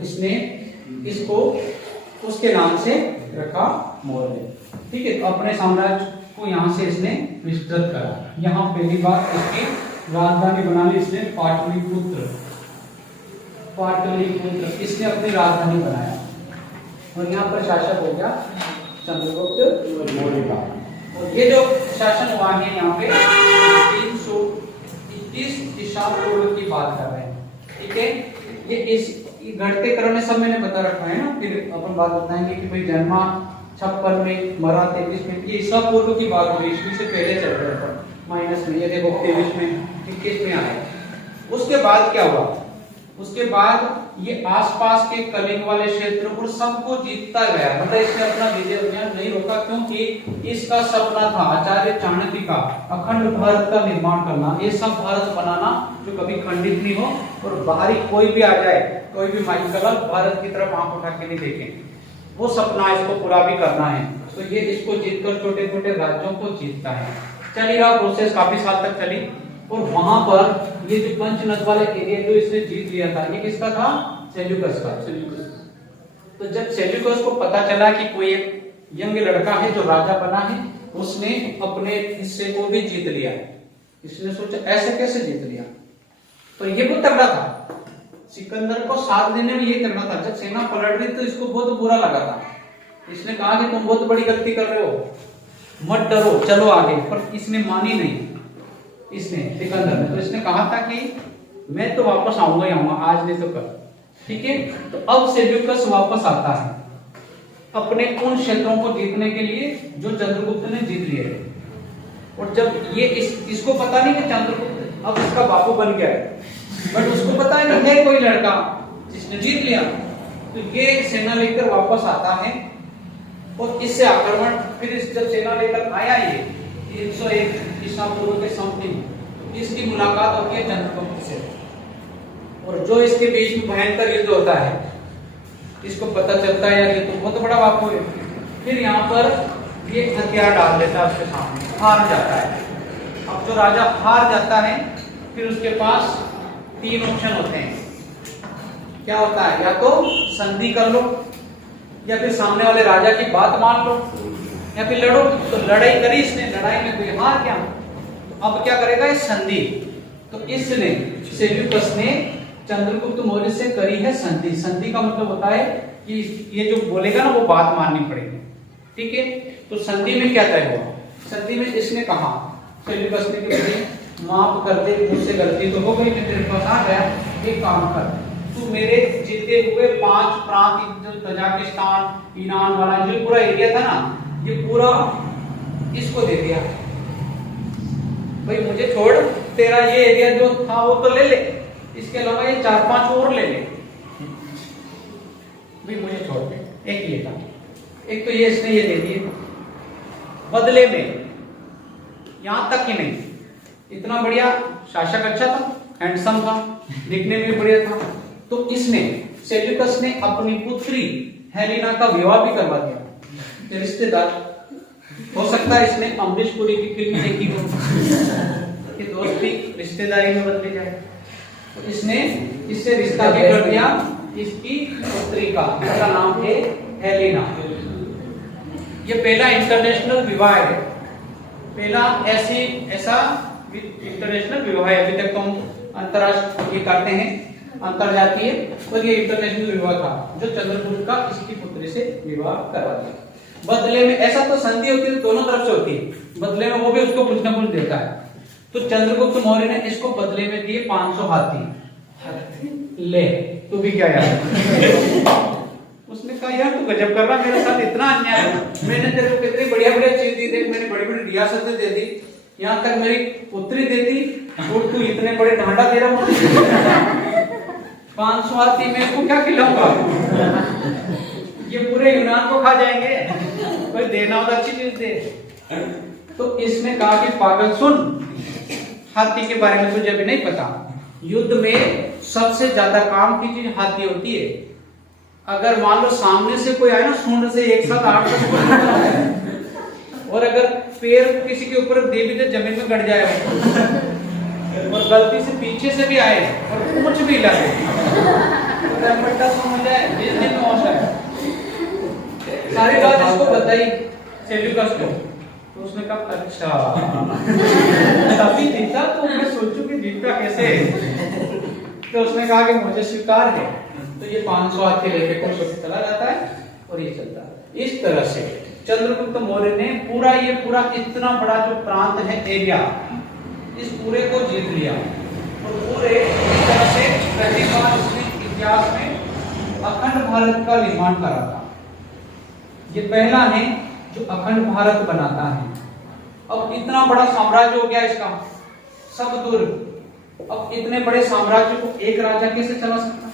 इसने इसको उसके नाम से रखा मौर्य। ठीक है, तो अपने साम्राज्य को यहाँ से इसने विस्तृत करा। यहाँ पहली बार इसकी राजधानी बना ली इसने, पाटलिपुत्र। पाटलिपुत्र इसने अपनी राजधानी बनाया, और यहाँ पर शासक हो गया चंद्रगुप्त मौर्य का। और ये जो शासन हुआ है यहाँ पे 321 ईसा पूर्व की बात कर रहे हैं। ठीक है, ये इस घटते क्रम में सब मैंने बता रखा है ना, फिर अपन बात बताएंगे कि भाई जन्मा 56 में, मरा 23 में, ये ईसा पूर्व की बात हुई, ईस्वी से पहले चल रहे हैं माइनस में, ये देखो 23 में 21 में आए। उसके बाद क्या हुआ, उसके बाद ये आसपास के कलिंग वाले क्षेत्र पर सबको जीतता गया, मतलब इसने अपना विजय अभियान नहीं रोका, क्योंकि इसका सपना था आचार्य चाणक्य का अखंड भारत का निर्माण करना, ये सब भारत बनाना जो कभी खंडित नहीं हो, और बाहरी कोई भी आ जाए, कोई भी माइकल भारत की तरफ आंख उठा के नहीं देखे, वो सपना इसको पूरा भी करना है। तो ये इसको जीतकर छोटे छोटे राज्यों को जीतता है। चली रहा प्रोसेस, काफी साल तक चली, और वहां पर ये जो पंचनद वाले एरिया जो इसने जीत लिया था, ये किसका था, सेल्यूकस का। तो जब सेल्यूकस को पता चला कि कोई एक यंग लड़का है जो राजा बना है, उसने अपने हिस्से को भी जीत लिया। इसने सोचा ऐसे कैसे जीत लिया, तो ये बहुत तगड़ा था, सिकंदर को साथ देने में ये तगड़ा था। जब सेना पलट रही तो इसको बहुत बुरा लगा था, इसने कहा कि तुम बहुत बड़ी गलती कर रहे हो, मत डरो, चलो आगे। पर इसने मानी नहीं, इसने सिकंदर ने। तो इसने कहा था कि मैं तो वापस आऊंगा ही आऊंगा, आज नहीं तो कल। ठीक है, तो अब सेल्यूकस वापस आता है अपने उन क्षेत्रों को जीतने के लिए जो चंद्रगुप्त ने जीत लिए थे। और जब ये इसको पता नहीं कि चंद्रगुप्त अब इसका बापू बन गया है, बट उसको पता नहीं है कोई लड़का जिसने जीत लिया। तो ये सेना लेकर वापस आता है, और इससे आक्रमण, फिर जब सेना लेकर आया ये 301 ईसा पूर्व के समथिंग, इसकी मुलाकात होती है चंद्रगुप्त से, और जो इसके बीच में भयंकर युद्ध होता है, इसको पता चलता है यार ये तो बहुत बड़ा बापू है। फिर यहाँ पर ये हथियार डाल देता है उसके सामने, हार जाता है। अब जो राजा हार जाता है, फिर उसके पास 3 ऑप्शन होते हैं। क्या होता है, या तो संधि कर लो, या फिर सामने वाले राजा की बात मान लो, या फिर लड़ो। तो लड़ाई करी इसने, लड़ाई में कोई हार गया, तो अब क्या करेगा, इस संधि। तो इसने सेल्यूकस ने चंद्रगुप्त मौर्य से करी है संधि। संधि का मतलब होता है कि ये जो बोलेगा ना वो बात माननी पड़ेगी। ठीक है, तो संधि में क्या तय हुआ, संधि में इसने कहा सेल्यूकस ने कि माफ कर दे, मुझसे गलती तो हो गई, मैं तेरे पास आ गया, एक काम कर, तू मेरे जीते हुए 5 प्रांत, जो तजाकिस्तान, ईरान वाला जो पूरा एरिया था ना, ये पूरा इसको दे दिया। भाई मुझे छोड़, तेरा ये एरिया जो था वो तो ले ले, इसके अलावा ये 4-5 और ले ले, भाई मुझे छोड़ दे। एक ये था, एक तो ये इसने ये दे दिए बदले में। यहां तक ही नहीं, इतना बढ़िया शासक, अच्छा था, हैंडसम था, दिखने में भी बढ़िया था, तो इसने सेल्यूकस ने अपनी पुत्री हेलेना का विवाह भी करवा दिया। रिश्तेदार हो सकता है इसने अमरीश पुरी की फिल्म देखी हो कि दोस्ती रिश्तेदारी में बदली जाए, तो इसने इससे रिश्ता भी कर दिया इसकी पुत्री का, जिसका नाम है हेलेना। ये पहला इंटरनेशनल विवाह है, पहला ऐसा इंटरनेशनल विवाह है। अभी तक तो हम अंतरराष्ट्रीय ये करते हैं, अंतरजातीय, और ये इंटरनेशनल विवाह था जो चंद्रगुप्त का इसकी पुत्री से विवाह करवा दिया। बदले में ऐसा तो संधि होती है, दोनों तरफ से होती है, बदले में वो भी उसको कुछ ना कुछ देता है। तो चंद्रगुप्त मौर्य ने इसको बदले में दिए 500 हाथी। ले तू भी क्या यार उसने कहा यार तू गजब कर रहा, मेरे साथ इतना अन्याय, मैंने तेरे को कितनी बढ़िया बढ़िया चीज दी, देख मैंने बड़ी बड़ी रियासतें दे दी, यहाँ तक मेरी पुत्री दे दी, और तू इतने बड़े ढांडा दे रहा मुझे। 500 हाथी मैं इसको क्या खिलाऊंगा, ये पूरे यूनान को खा जाएंगे। कोई देना होगा अच्छी चीज दे। तो इसने कहा कि पागल सुन, हाथी के बारे में तुझे अभी नहीं पता। युद्ध में सबसे ज्यादा काम की चीज हाथी होती है। अगर मान लो सामने से कोई आए ना, सूंड से एक साथ 8-10 फुट, और अगर पैर किसी के ऊपर दे भी दे जमीन में गड़ जाए, और गलती से पीछे से भी आए और पूंछ भी लगे, तो समझ जाए जिस दिन में होश है। सारी बात इसको बताई सेल्यूकस को, तो उसने कहा अच्छा तभी जीता, तो मैं सोचूं कि जीता कैसे। तो उसने कहा कि मुझे स्वीकार है। तो ये 500 हाथी लेके कुछ चला जाता है और ये चलता है। इस तरह से चंद्रगुप्त मौर्य ने पूरा इतना बड़ा जो प्रांत है, एरिया, इस पूरे को जीत लिया। और पूरे इस तरह से पहली बार उसने इतिहास में अखंड भारत का निर्माण करा था। ये पहला है जो अखंड भारत बनाता है। अब इतना बड़ा साम्राज्य हो गया इसका, सब दूर। अब इतने बड़े साम्राज्य को एक राजा कैसे चला सकता?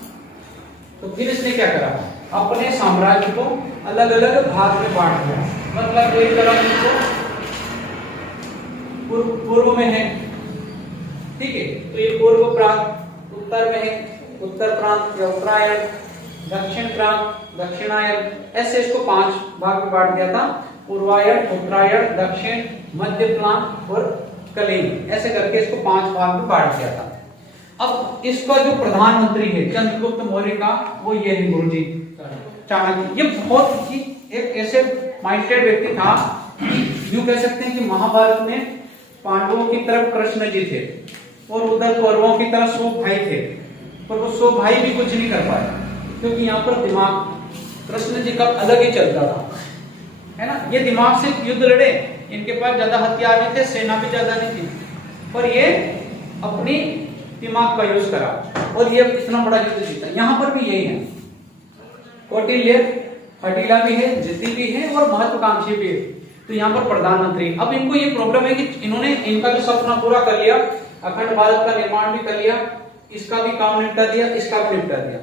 तो फिर इसने क्या करा, अपने साम्राज्य को अलग अलग भाग में बांट दिया। मतलब एक तरफ इसको पूर्व में है, ठीक है, तो ये पूर्व प्रांत, उत्तर में है उत्तर प्रांत या उत्तरायण, दक्षिण प्रांत दक्षिणायन, ऐसे इसको 5 भाग में बांट दिया था। पूर्वायण, उत्तरायण, दक्षिण, मध्य प्रांत और कलिंग, ऐसे करके इसको 5 भाग में बांट दिया था। अब इसका जो प्रधानमंत्री है चंद्रगुप्त मौर्य का, वो ये है गुरुजी चाणक्य। ये बहुत ही एक ऐसे माइंडेड व्यक्ति था, यूं कह सकते हैं कि महाभारत में पांडवों की तरफ कृष्ण जी थे और उधर कौरवों की तरफ 100 भाई थे, पर वो 100 भाई भी कुछ नहीं कर पाए, क्योंकि यहाँ पर दिमाग कृष्ण जी का अलग ही चलता था, है ना। ये दिमाग से युद्ध लड़े, इनके पास ज्यादा हथियार नहीं थे, सेना भी ज्यादा नहीं थी, पर ये अपनी दिमाग का यूज करा और ये इतना बड़ा युद्ध जीता। यहाँ पर भी यही है, कौटिल्य हठीला भी है, जिद्दी भी है और महत्वाकांक्षी भी है। तो यहाँ पर प्रधानमंत्री, अब इनको ये प्रॉब्लम है कि इन्होंने इनका जो सपना पूरा कर लिया, अखंड भारत का निर्माण भी कर लिया, इसका भी काम निपटा दिया, इसका भी निपटा दिया,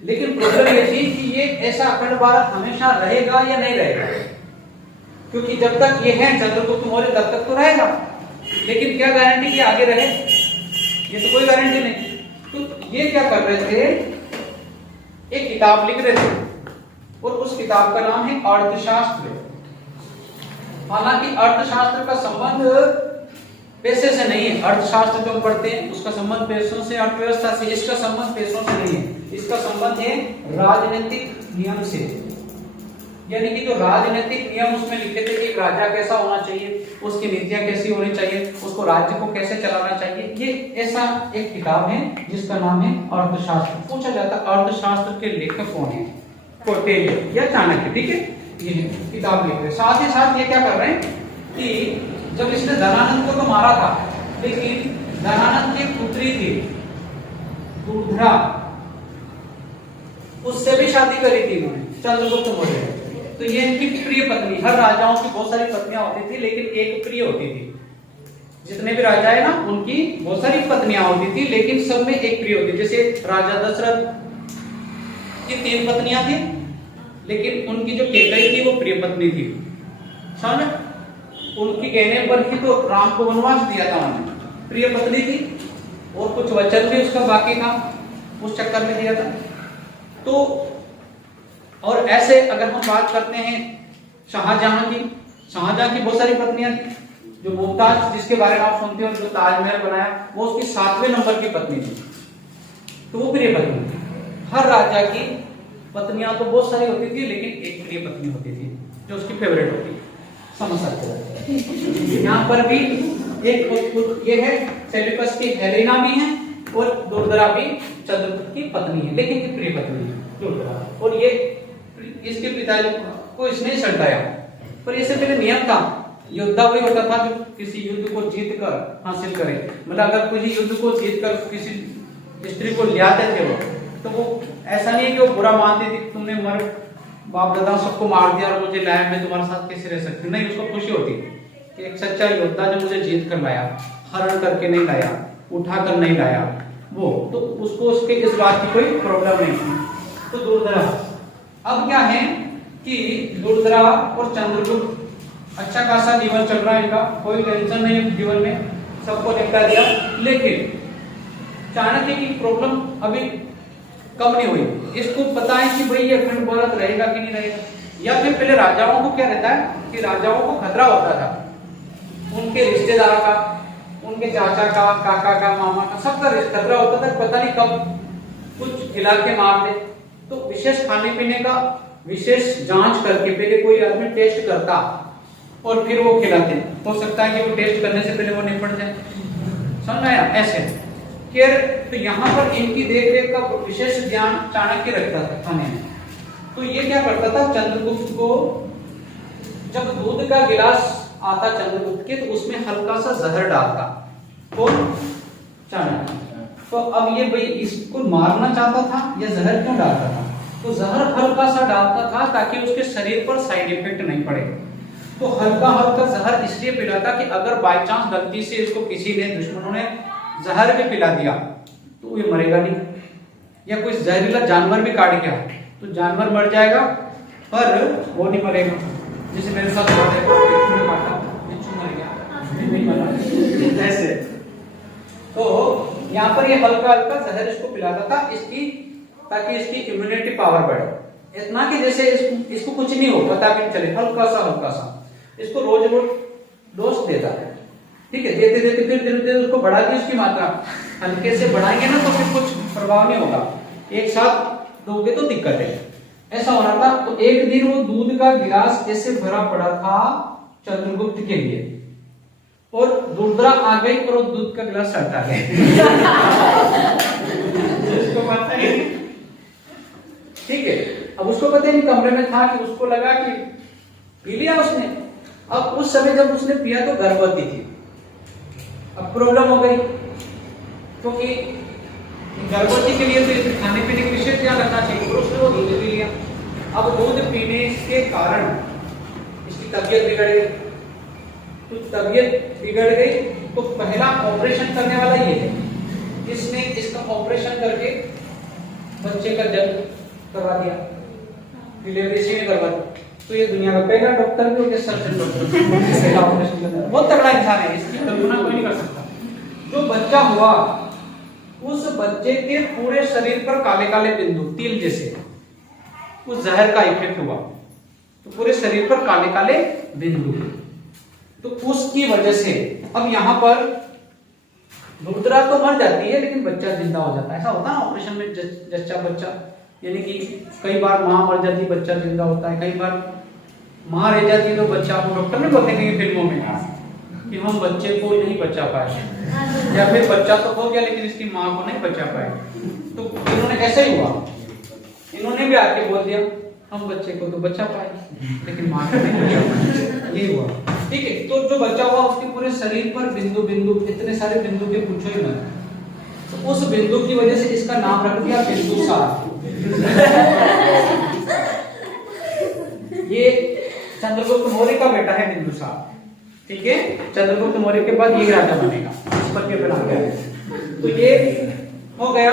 लेकिन प्रॉब्लम ये थी कि ये ऐसा अखंड भारत हमेशा रहेगा या नहीं रहेगा, क्योंकि जब तक ये है चंद्रगुप्त मौर्य तब तक तो रहेगा, लेकिन क्या गारंटी कि आगे रहे, ये तो कोई गारंटी नहीं। तो ये क्या कर रहे थे, एक किताब लिख रहे थे और उस किताब का नाम है अर्थशास्त्र। हालांकि अर्थशास्त्र का संबंध पैसे से नहीं है, अर्थशास्त्र जो पढ़ते हैं उसका संबंध पैसों से, अर्थव्यवस्था से, इसका संबंध पैसों से नहीं है, इसका संबंध है राजनीतिक नियम से। यानी कि जो राजनीतिक नियम उसमें लिखे थे कि एक राजा कैसा होना चाहिए, उसकी नीतियां कैसी होनी चाहिए, उसको राज्य को कैसे चलाना चाहिए, ये ऐसा एक किताब है जिसका नाम है अर्थशास्त्र। पूछा जाता अर्थशास्त्र के लेखक कौन है, कौटिल्य या चाणक्य, ठीक है, ये किताब लिख रहे। साथ ही साथ ये क्या कर रहे हैं कि जब इसने धनानंद को तो मारा था, लेकिन धनानंद की पुत्री थी दूधरा, उससे भी शादी करी थी इन्होंने चंद्रगुप्त मौर्य। तो ये इनकी प्रिय पत्नी, हर राजाओं की बहुत सारी पत्नियां होती थी, लेकिन एक प्रिय होती थी। जितने भी राजा है ना, उनकी बहुत सारी पत्नियां होती थी, लेकिन सब में एक प्रिय होती। जैसे राजा दशरथ की 3 पत्नियां थी, लेकिन उनकी जो कैकेयी थी वो प्रिय पत्नी थी, समझ। उनकी कहने पर ही तो राम को वनवास दिया था उन्होंने, प्रिय पत्नी थी, और कुछ वचन भी उसका बाकी था, उस चक्कर में दिया था। तो और ऐसे अगर हम बात करते हैं शाहजहां की बहुत सारी पत्नियां थी। जो मुमताज जिसके बारे में आप सुनते हो, जो ताजमहल बनाया, वो उसकी 7वें नंबर की पत्नी थी, तो वो प्रिय पत्नी थी। हर राजा की पत्नियां तो बहुत सारी होती थी, लेकिन एक प्रिय पत्नी होती थी जो उसकी फेवरेट होती, समझ सकते हैं। यहाँ पर भी एक ये है, सेल्यूकस की हेलेना भी है और दुर्धरा भी चंद्रगुप्त की पत्नी है, लेकिन ये प्रिय पत्नी है दुर्धरा। और ये इसके पिताजी को इसने सल्टाया, पर इससे पहले नियम था, योद्धा वही होता था जो किसी युद्ध को जीत कर हासिल करे। मतलब अगर किसी युद्ध को जीत कर किसी स्त्री को ले आते थे वो, तो वो ऐसा नहीं है कि वो बुरा मानते थे, तुमने मर बाप दादा सबको मार दिया और मुझे लाया, मैं तुम्हारे साथ कैसे रह सकती। नहीं, उसको खुशी होती कि एक सच्चा योद्धा जो मुझे जीत कर लाया, हरण करके नहीं लाया, उठा कर नहीं लाया, वो तो उसको उसके इस बात की कोई प्रॉब्लम नहीं थी। तो दुर्धरा अब क्या है कि दुर्धरा और चंद्रगुप्त अच्छा खासा जीवन चल रहा है इनका, कोई टेंशन नहीं है जीवन में, सबको निपटा दिया। लेकिन चाणक्य की प्रॉब्लम अभी कम नहीं हुई। इसको पता है कि भाई ये अखंड भारत रहेगा कि नहीं रहेगा, या फिर पहले राजाओं को क्या रहता है कि राजाओं को खतरा होता था, उनके रिश्तेदार का, उनके चाचा का, काका का, मामा का, सबका खतरा होता था, पता नहीं कब कुछ खिला के मार दे। तो विशेष खाने पीने का विशेष जांच करके पहले कोई आदमी टेस्ट करता और फिर वो खिलाते। हो सकता है कि वो टेस्ट करने से पहले वो निपट जाए, समझ आया ऐसे। तो यहाँ पर इनकी देखरेख का विशेष ध्यान चाणक्य रखता था खाने में। तो ये क्या करता था, चंद्रगुप्त को जब दूध का गिलास आता चंद्रगुप्त के, तो उसमें हल्का सा जहर डालता, कौन, चाणक्य। तो अब ये भाई इसको मारना चाहता था या जहर क्यों डालता था, तो जहर हल्का सा डालता था ताकि उसके शरीर पर साइड इफेक्ट नहीं पड़े। तो हल्का हल्का जहर इसलिए पिलाता कि अगर बाय चांस गलती से इसको किसी ने, दुश्मनों ने जहर भी पिला दिया तो ये मरेगा नहीं, या कोई जहरीला जानवर भी काट गया तो जानवर मर जाएगा पर वो नहीं मरेगा। जैसे मेरे साथ हुआ था, बिच्छू ने काटा, बिच्छू मर गया, नहीं मरा ऐसे। तो यहाँ पर ये हल्का हल्का जहर इसको पिलाता था इसकी, ताकि इसकी इम्यूनिटी पावर बढ़े। इतना कि जैसे इसको कुछ नहीं हो, पता भी नहीं चले, हल्का सा इसको रोज रोज डोज देता है, ठीक है। देते देते फिर धीरे धीरे उसको बढ़ा दी उसकी मात्रा, हल्के से बढ़ाएंगे ना तो फिर कुछ प्रभाव नहीं होगा, एक साथ दोगे तो दिक्कत है, ऐसा हो रहा था। तो एक दिन वो दूध का गिलास ऐसे भरा पड़ा था चंद्रगुप्त के लिए, और दुर्धरा आ गई और वो दूध का गिलास हटा गया उसको पता ही, ठीक है। अब उसको पता ही नहीं, कमरे में था कि उसको लगा कि पी लिया उसने। अब उस समय जब उसने पिया तो गर्भवती थी, अब प्रॉब्लम हो गई, क्योंकि गर्भवती के लिए तो इसमें खाने पीने की विशेष ध्यान रखना चाहिए, और उसने वो दूध पी लिया। अब दूध पीने के कारण इसकी तबीयत बिगड़ गई। तो तबीयत बिगड़ गई तो पहला ऑपरेशन करने वाला ये है, इसने इसका ऑपरेशन करके बच्चे का जन्म करवा दिया, डिलीवरी इसी में करवा दी। तो ये दुनिया का पहला डॉक्टर भी हो गया, सर्जन डॉक्टर, पहला ऑपरेशन करना, बहुत तगड़ा इंसान है, इसकी कल्पना कोई नहीं कर सकता। जो बच्चा हुआ उस बच्चे के पूरे शरीर पर काले काले बिंदु, तिल जैसे, उस जहर का इफेक्ट हुआ तो पूरे शरीर पर काले काले बिंदु, तो उसकी वजह से अब यहाँ पर दुर्धरा तो मर जाती है लेकिन बच्चा जिंदा हो जाता है। ऐसा होता है ना ऑपरेशन में, जच्चा बच्चा, यानी कि कई बार माँ मर जाती है बच्चा जिंदा होता है, कई बार माँ रह जाती है तो बच्चा, आप डॉक्टर नहीं बोलते हैं फिल्मों में कि हम बच्चे को नहीं बचा पाए, या फिर बच्चा तो हो गया लेकिन इसकी माँ को नहीं बचा पाए। तो इन्होंने ऐसे ही हुआ, इन्होंने भी आके बोल दिया हम बच्चे को तो बचा पाए लेकिन माँ को नहीं बचा पाए, ये हुआ, ठीक है। तो जो बच्चा हुआ उसके पूरे शरीर पर बिंदु बिंदु, इतने सारे बिंदु के पूछो ही मत। तो उस बिंदु की वजह से इसका नाम रख दिया बिंदुसार। ये चंद्रगुप्त मौर्य का बेटा है बिंदुसार, ठीक है। चंद्रगुप्त मौर्य के बाद ये राजा बनेगा, इस पर के बना गया। तो ये हो गया,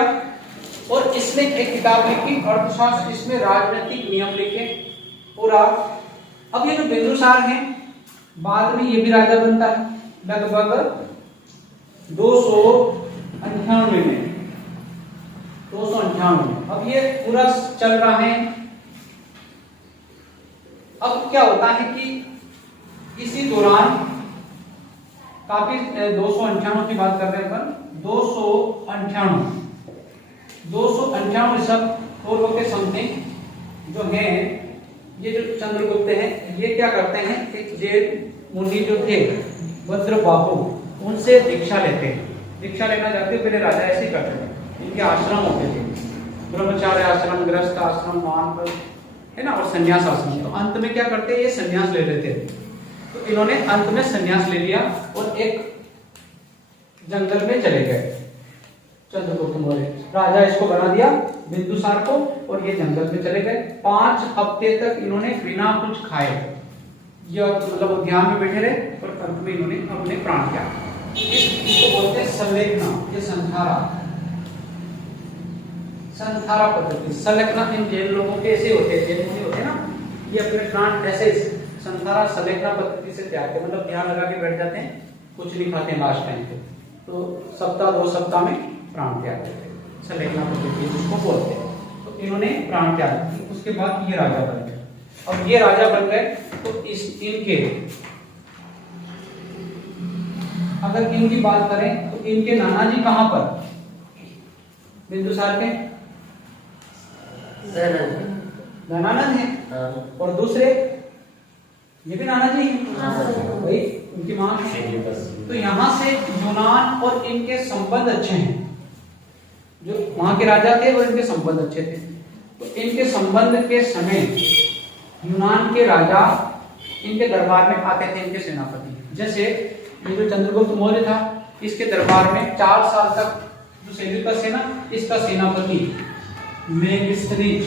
और इसने एक किताब लिखी अर्थशास्त्र, इसमें राजनीतिक नियम लिखे पूरा। अब ये जो बिंदुसार है बाद में ये भी राजा बनता है लगभग 298 में, 298 में। अब ये पूरा चल रहा है। अब क्या होता है कि इसी दौरान काफी 298 की बात कर रहे हैं अपन, 298 सब पूर्व के समथिंग जो है, ये जो चंद्रगुप्त हैं ये क्या करते हैं, एक जैन मुनि जो थे भद्रबाहु, उनसे दीक्षा लेते हैं। दीक्षा लेना जाते पहले राजा ऐसे ही करते थे, इनके आश्रम होते थे, ब्रह्मचार्य आश्रम, गृहस्थ आश्रम, मान है ना, और संन्यास आश्रम। तो अंत में क्या करते हैं, ये संन्यास ले लेते थे। तो इन्होंने अंत में संन्यास ले लिया और एक जंगल में चले गए। चंद्रगुप्त मौर्य राजा इसको बना दिया बिंदुसार को, और ये जंगल में चले गए। 5 हफ्ते तक इन्होंने बिना कुछ खाए, ये मतलब उद्यान में बैठे रहे, और अंत में इन्होंने अपने प्राण त्याग। इसको बोलते हैं संलेखना, ये संधारा पद्धति। संलेखना इन जैन लोगों के ऐसे होते हैं, जैन मुनि होते हैं ना, ये अपने प्राण ऐसे संसारा सलेखना पद्धति से त्यागते, मतलब ध्यान लगा के बैठ जाते हैं, कुछ नहीं खाते हैं लास्ट टाइम पे, तो सप्ताह 2 सप्ताह में प्राण त्याग देते हैं, सलेखना पद्धति जिसको बोलते हैं। तो इन्होंने प्राण त्याग दिया, उसके बाद ये राजा बन गए। अब ये राजा बन गए तो इनके अगर इनकी बात करें तो इनके नाना जी कहां पर, बिंदुसार के दयानंद है, और दूसरे ये भी नाना जी हैं, भाई उनकी मां है। तो यहां से यूनान और इनके संबंध अच्छे हैं, जो वहां के राजा थे और इनके संबंध अच्छे थे। तो इनके संबंध के समय यूनान के राजा इनके दरबार में आते थे, इनके सेनापति। जैसे ये जो चंद्रगुप्त मौर्य था, इसके दरबार में 4 साल तक जो सेल्यूकस है ना, इसका सेनापति मेगिस्त्रीज,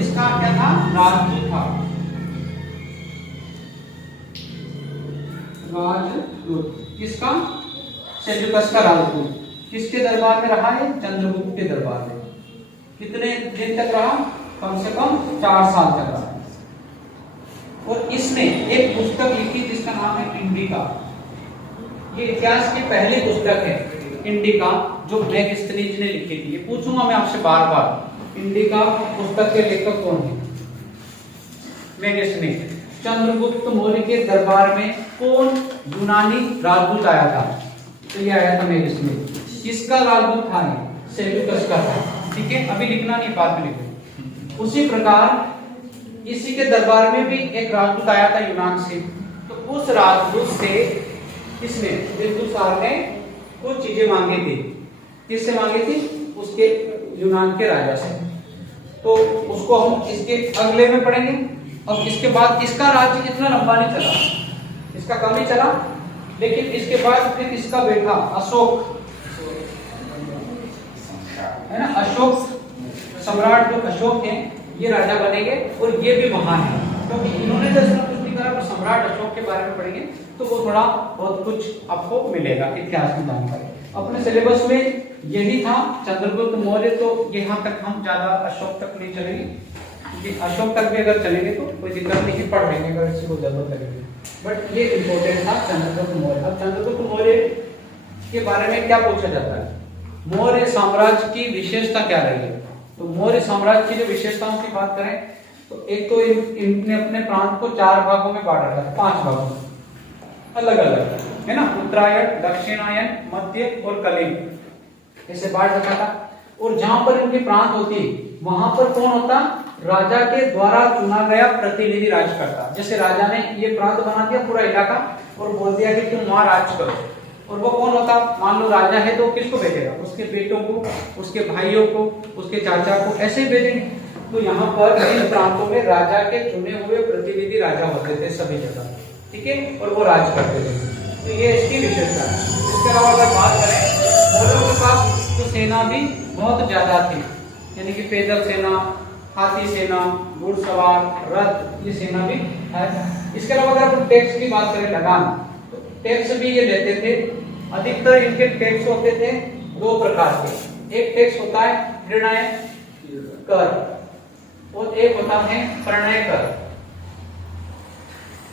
इसका क्या था, राजदूत था, राजदूत। किसका, सेल्यूकस का राजदूत। किसके दरबार में रहा है, चंद्रगुप्त के दरबार में। कितने दिन तक रहा, कम से कम 4 साल तक रहा। और इसने एक पुस्तक लिखी जिसका नाम है इंडिका। ये इतिहास की पहली पुस्तक है इंडिका, जो मेगिस्त्रीज ने लिखी थी। ये पूछूंगा मैं आपसे बार बार, इंडिका पुस्तक के लेखक कौन है, मेगिस्त्रीज। चंद्रगुप्त मौर्य के दरबार में कौन यूनानी राजदूत आया था, तो ये आया था मेगिस्त्रीज। किसका राजदूत था, ये सेल्यूकस का था। ठीक है, अभी लिखना नहीं, बाद में लिखो। उसी प्रकार इसी के दरबार में भी एक राजदूत आया था यूनान से। तो उस राजदूत से इसने, बिंदुसार ने कुछ चीजें मांगी थी। किससे मांगी थी, उसके यूनान के राजा से। तो उसको हम इसके अगले में पढ़ेंगे। अब इसके बाद इसका राज्य इतना लंबा नहीं चला, इसका कम ही चला, लेकिन इसके बाद फिर इसका बेटा अशोक है ना, अशोक सम्राट जो अशोक है, ये राजा बनेंगे। और ये भी महान है, क्योंकि इन्होंने तो कुछ नहीं करा, पर सम्राट अशोक के बारे में पढ़ेंगे तो वो थोड़ा बहुत कुछ आपको मिलेगा इतिहास की जानकारी। अपने सिलेबस में यही था चंद्रगुप्त मौर्य, तो यहाँ तक हम ज्यादा अशोक तक नहीं चलेंगे, क्योंकि अशोक तक भी अगर चलेंगे तो कोई दिक्कत नहीं, पढ़ लेंगे अगर किसी को जरूरत लगेगी। बट ये इंपॉर्टेंट था चंद्रगुप्त मौर्य। अब चंद्रगुप्त मौर्य के बारे में क्या पूछा जाता है, मौर्य साम्राज्य की विशेषता क्या रही है। तो मौर्य साम्राज्य की जो विशेषताओं की बात करें तो एक तो इनने अपने प्रांत को 4 भागों में बांट रखा था, 5 भागों में, अलग अलग है ना, उत्तरायण, दक्षिणायन, मध्य और कलिंग, ऐसे बांट रखा था। और जहां पर इनके प्रांत होती वहां पर कौन होता, राजा के द्वारा चुना गया प्रतिनिधि राज करता। जैसे राजा ने ये प्रांत बना दिया पूरा इलाका और बोल दिया कि तुम वहां राज करो, और वो कौन होता, मान लो राजा है तो किसको भेजेगा, उसके बेटों को, उसके भाइयों को, उसके चाचा को, ऐसे ही भेजेंगे। तो यहाँ पर इन प्रांतों में राजा के चुने हुए प्रतिनिधि राजा होते थे सभी जगह, ठीक है, और वो राज करते थे। तो ये इसकी विशेषता है। इसके अलावा अगर बात करें, मौर्यों के पास तो सेना भी बहुत ज्यादा थी, यानी कि पैदल सेना, हाथी सेना, घुड़सवार, रथ, ये सेना भी है। इसके अलावा अगर अपन टैक्स की बात करें, लगान, तो टैक्स भी ये लेते थे। अधिकतर इनके टैक्स होते थे 2 प्रकार के। एक टैक्स होता है निर्णय कर और एक होता है प्रणय कर।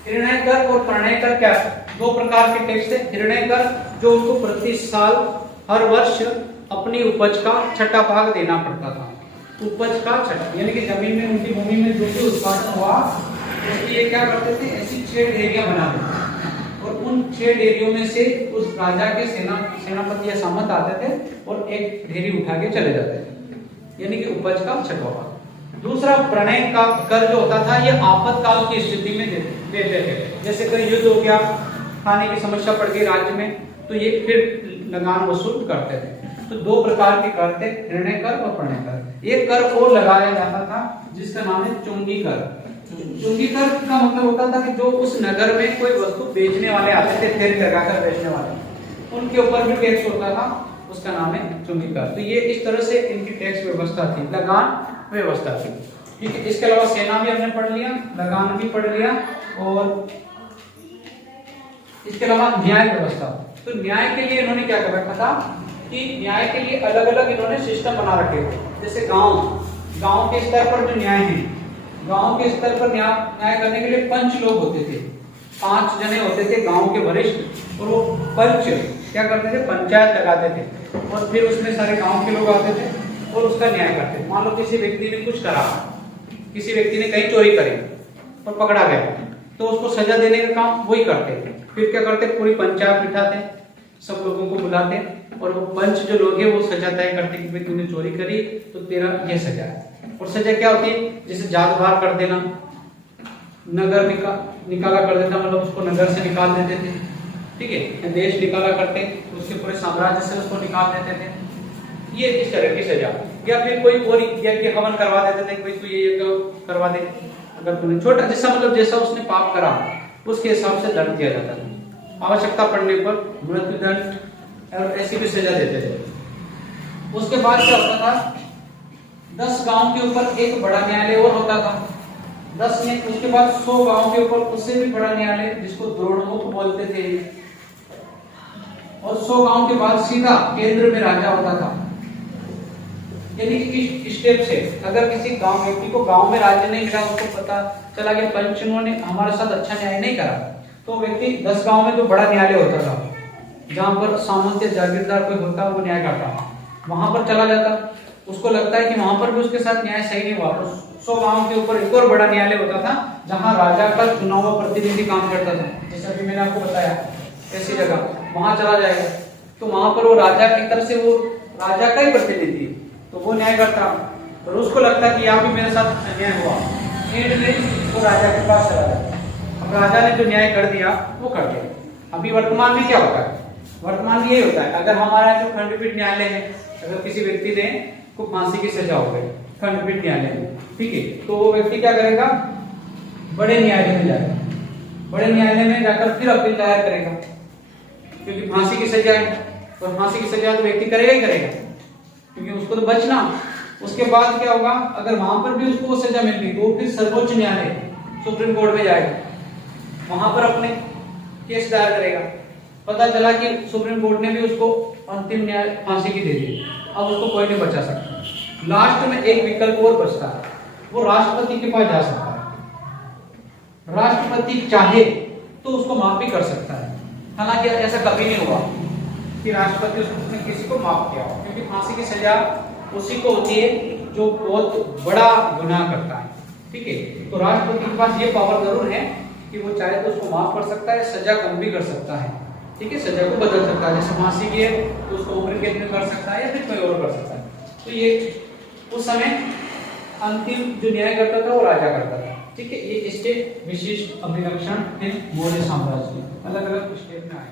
निर्णय कर और प्रणय कर क्या, 2 प्रकार के टैक्स थे। निर्णय कर जो उनको प्रति साल हर वर्ष अपनी उपज का 6वां भाग देना पड़ता था। उपज का 6, यानी कि जमीन में, उनकी भूमि में जो भी उत्पादन हुआ उसकी ये क्या करते थे, ऐसी 6 ढेरियां बना देते और उन 6 ढेरियों में से उस राजा के सेनापति या सामंत आते थे और एक ढेरी उठा के चले जाते थे, यानी कि उपज का 6वां भाग। दूसरा प्रणय का कर जो होता था, ये आपातकाल की स्थिति में देते थे। जैसे कोई युद्ध हो गया, खाने की समस्या पड़ गई राज्य में, तो ये फिर लगान वसूल करते थे। तो 2 प्रकार के कर थे, निर्णय कर और प्रणय कर। एक कर और लगाया जाता था जिसका नाम है चुंगी कर। चुंगी कर का मतलब होता था कि जो उस नगर में कोई वस्तु बेचने वाले आते थे, फेरी लगाकर बेचने वाले, उनके ऊपर भी टैक्स होता था, उसका नाम है चुंगी कर। तो ये इस तरह से इनकी टैक्स व्यवस्था थी, लगान व्यवस्था थी, ठीक है। इसके अलावा सेना भी हमने पढ़ लिया, लगान भी पढ़ लिया, और इसके अलावा न्याय व्यवस्था। तो न्याय के लिए इन्होंने क्या कर रखा था, कि न्याय के लिए अलग अलग इन्होंने सिस्टम बना रखे थे। जैसे गांव के स्तर पर जो न्याय है, गांव के स्तर पर न्याय करने के लिए पंच लोग होते थे, 5 जने होते थे गांव के वरिष्ठ, और वो पंच क्या करते थे, पंचायत लगाते थे और फिर उसमें सारे गांव के लोग आते थे और उसका न्याय करते थे। मान लो किसी व्यक्ति ने कुछ करा, किसी व्यक्ति ने कहीं चोरी करी और पकड़ा गया, तो उसको सजा देने का काम वही करते थे। फिर क्या करते, पूरी पंचायत बिठाते, सब लोगों को बुलाते और वो पंच जो लोग हैं वो सजा तय करते कि भाई तूने चोरी करी तो तेरा ये सजा है। और सजा क्या होती है, जैसे जात बाहर कर देना, नगर निकाला कर देता, मतलब उसको नगर से निकाल देते थे, ठीक है, देश निकाला करते, उसके पूरे साम्राज्य से उसको निकाल देते थे, ये इस तरह की सजा। या फिर कोई यज्ञ हवन करवा देते थे, कोई तू ये करवा दे, अगर तूने छोटा जैसा मतलब जैसा उसने पाप करा उसके हिसाब से दंड दिया जाता था। आवश्यकता पड़ने पर मृत्युदंड और ऐसी भी सजा देते थे। उसके बाद क्या होता था, 10 गांव के ऊपर एक बड़ा न्यायालय और होता था, 10 ने, उसके बाद 100 गांव के ऊपर उससे भी बड़ा न्यायालय जिसको द्रोणमुख बोलते थे, और 100 गांव के बाद सीधा केंद्र में राजा होता था। यानी कि इस स्टेप से अगर किसी गांव व्यक्ति को गांव में राज्य नहीं मिला, उसको पता चला कि पंचों ने हमारे साथ अच्छा न्याय नहीं करा, तो व्यक्ति 10 गांव में जो बड़ा न्यायालय होता था, जहां पर सामंत या जागीरदार कोई होता वो न्याय करता, वहां पर चला जाता। उसको लगता है कि वहां पर भी उसके साथ न्याय सही नहीं हुआ, तो 100 गांव के ऊपर एक और बड़ा न्यायालय होता था जहां राजा का चुनाव हुआ प्रतिनिधि काम करता था। जैसा कि मैंने आपको बताया, ऐसी जगह वहां चला जाएगा तो वहां पर वो राजा की तरफ से वो राजा का ही प्रतिनिधि, तो वो न्याय करता और उसको लगता कि यहाँ भी मेरे साथ अन्याय हुआ, एंड में वो राजा के पास चला जाता। अब राजा ने जो न्याय कर दिया वो कर दिया। अभी वर्तमान में क्या होता है, वर्तमान में यही होता है, अगर हमारा जो खंडपीठ न्यायालय है, अगर किसी व्यक्ति ने को फांसी की सजा हो गई खंडपीठ न्यायालय में, ठीक है, तो वो व्यक्ति क्या करेगा, बड़े न्यायालय में जाएगा, बड़े न्यायालय में जाकर फिर अपील दायर करेगा, क्योंकि फांसी की सजा है, और फांसी की सजा तो व्यक्ति करेगा ही करेगा, क्योंकि उसको तो बचना। उसके बाद क्या होगा, अगर वहां पर भी उसको वो सजा मिल गई तो वो फिर सर्वोच्च न्यायालय सुप्रीम कोर्ट में जाएगा, वहां पर अपने केस दायर करेगा। पता चला कि सुप्रीम कोर्ट ने भी उसको अंतिम न्याय फांसी की दे दी, अब उसको कोई नहीं बचा सकता। लास्ट में एक विकल्प और बचता है, वो राष्ट्रपति के पास जा सकता है। राष्ट्रपति चाहे तो उसको माफ भी कर सकता है, हालांकि ऐसा कभी नहीं हुआ कि राष्ट्रपति उसने किसी को माफ किया, क्योंकि फांसी की सजा उसी को होती है जो बहुत बड़ा गुनाह करता है, ठीक है। तो राष्ट्रपति के पास ये पावर जरूर है कि वो चाहे तो उसको माफ कर सकता है, सजा कम भी कर सकता है, ठीक है, सजा को बदल सकता है। जैसे फांसी की है तो उसको उम्र कैद में कर सकता है या फिर कोई और कर सकता है। तो ये उस समय अंतिम जो न्याय करता था वो राजा करता था, ठीक है। ये स्टेप विशिष्ट अभिलक्षण मौर्य साम्राज्य अलग अलग स्टेप में आए।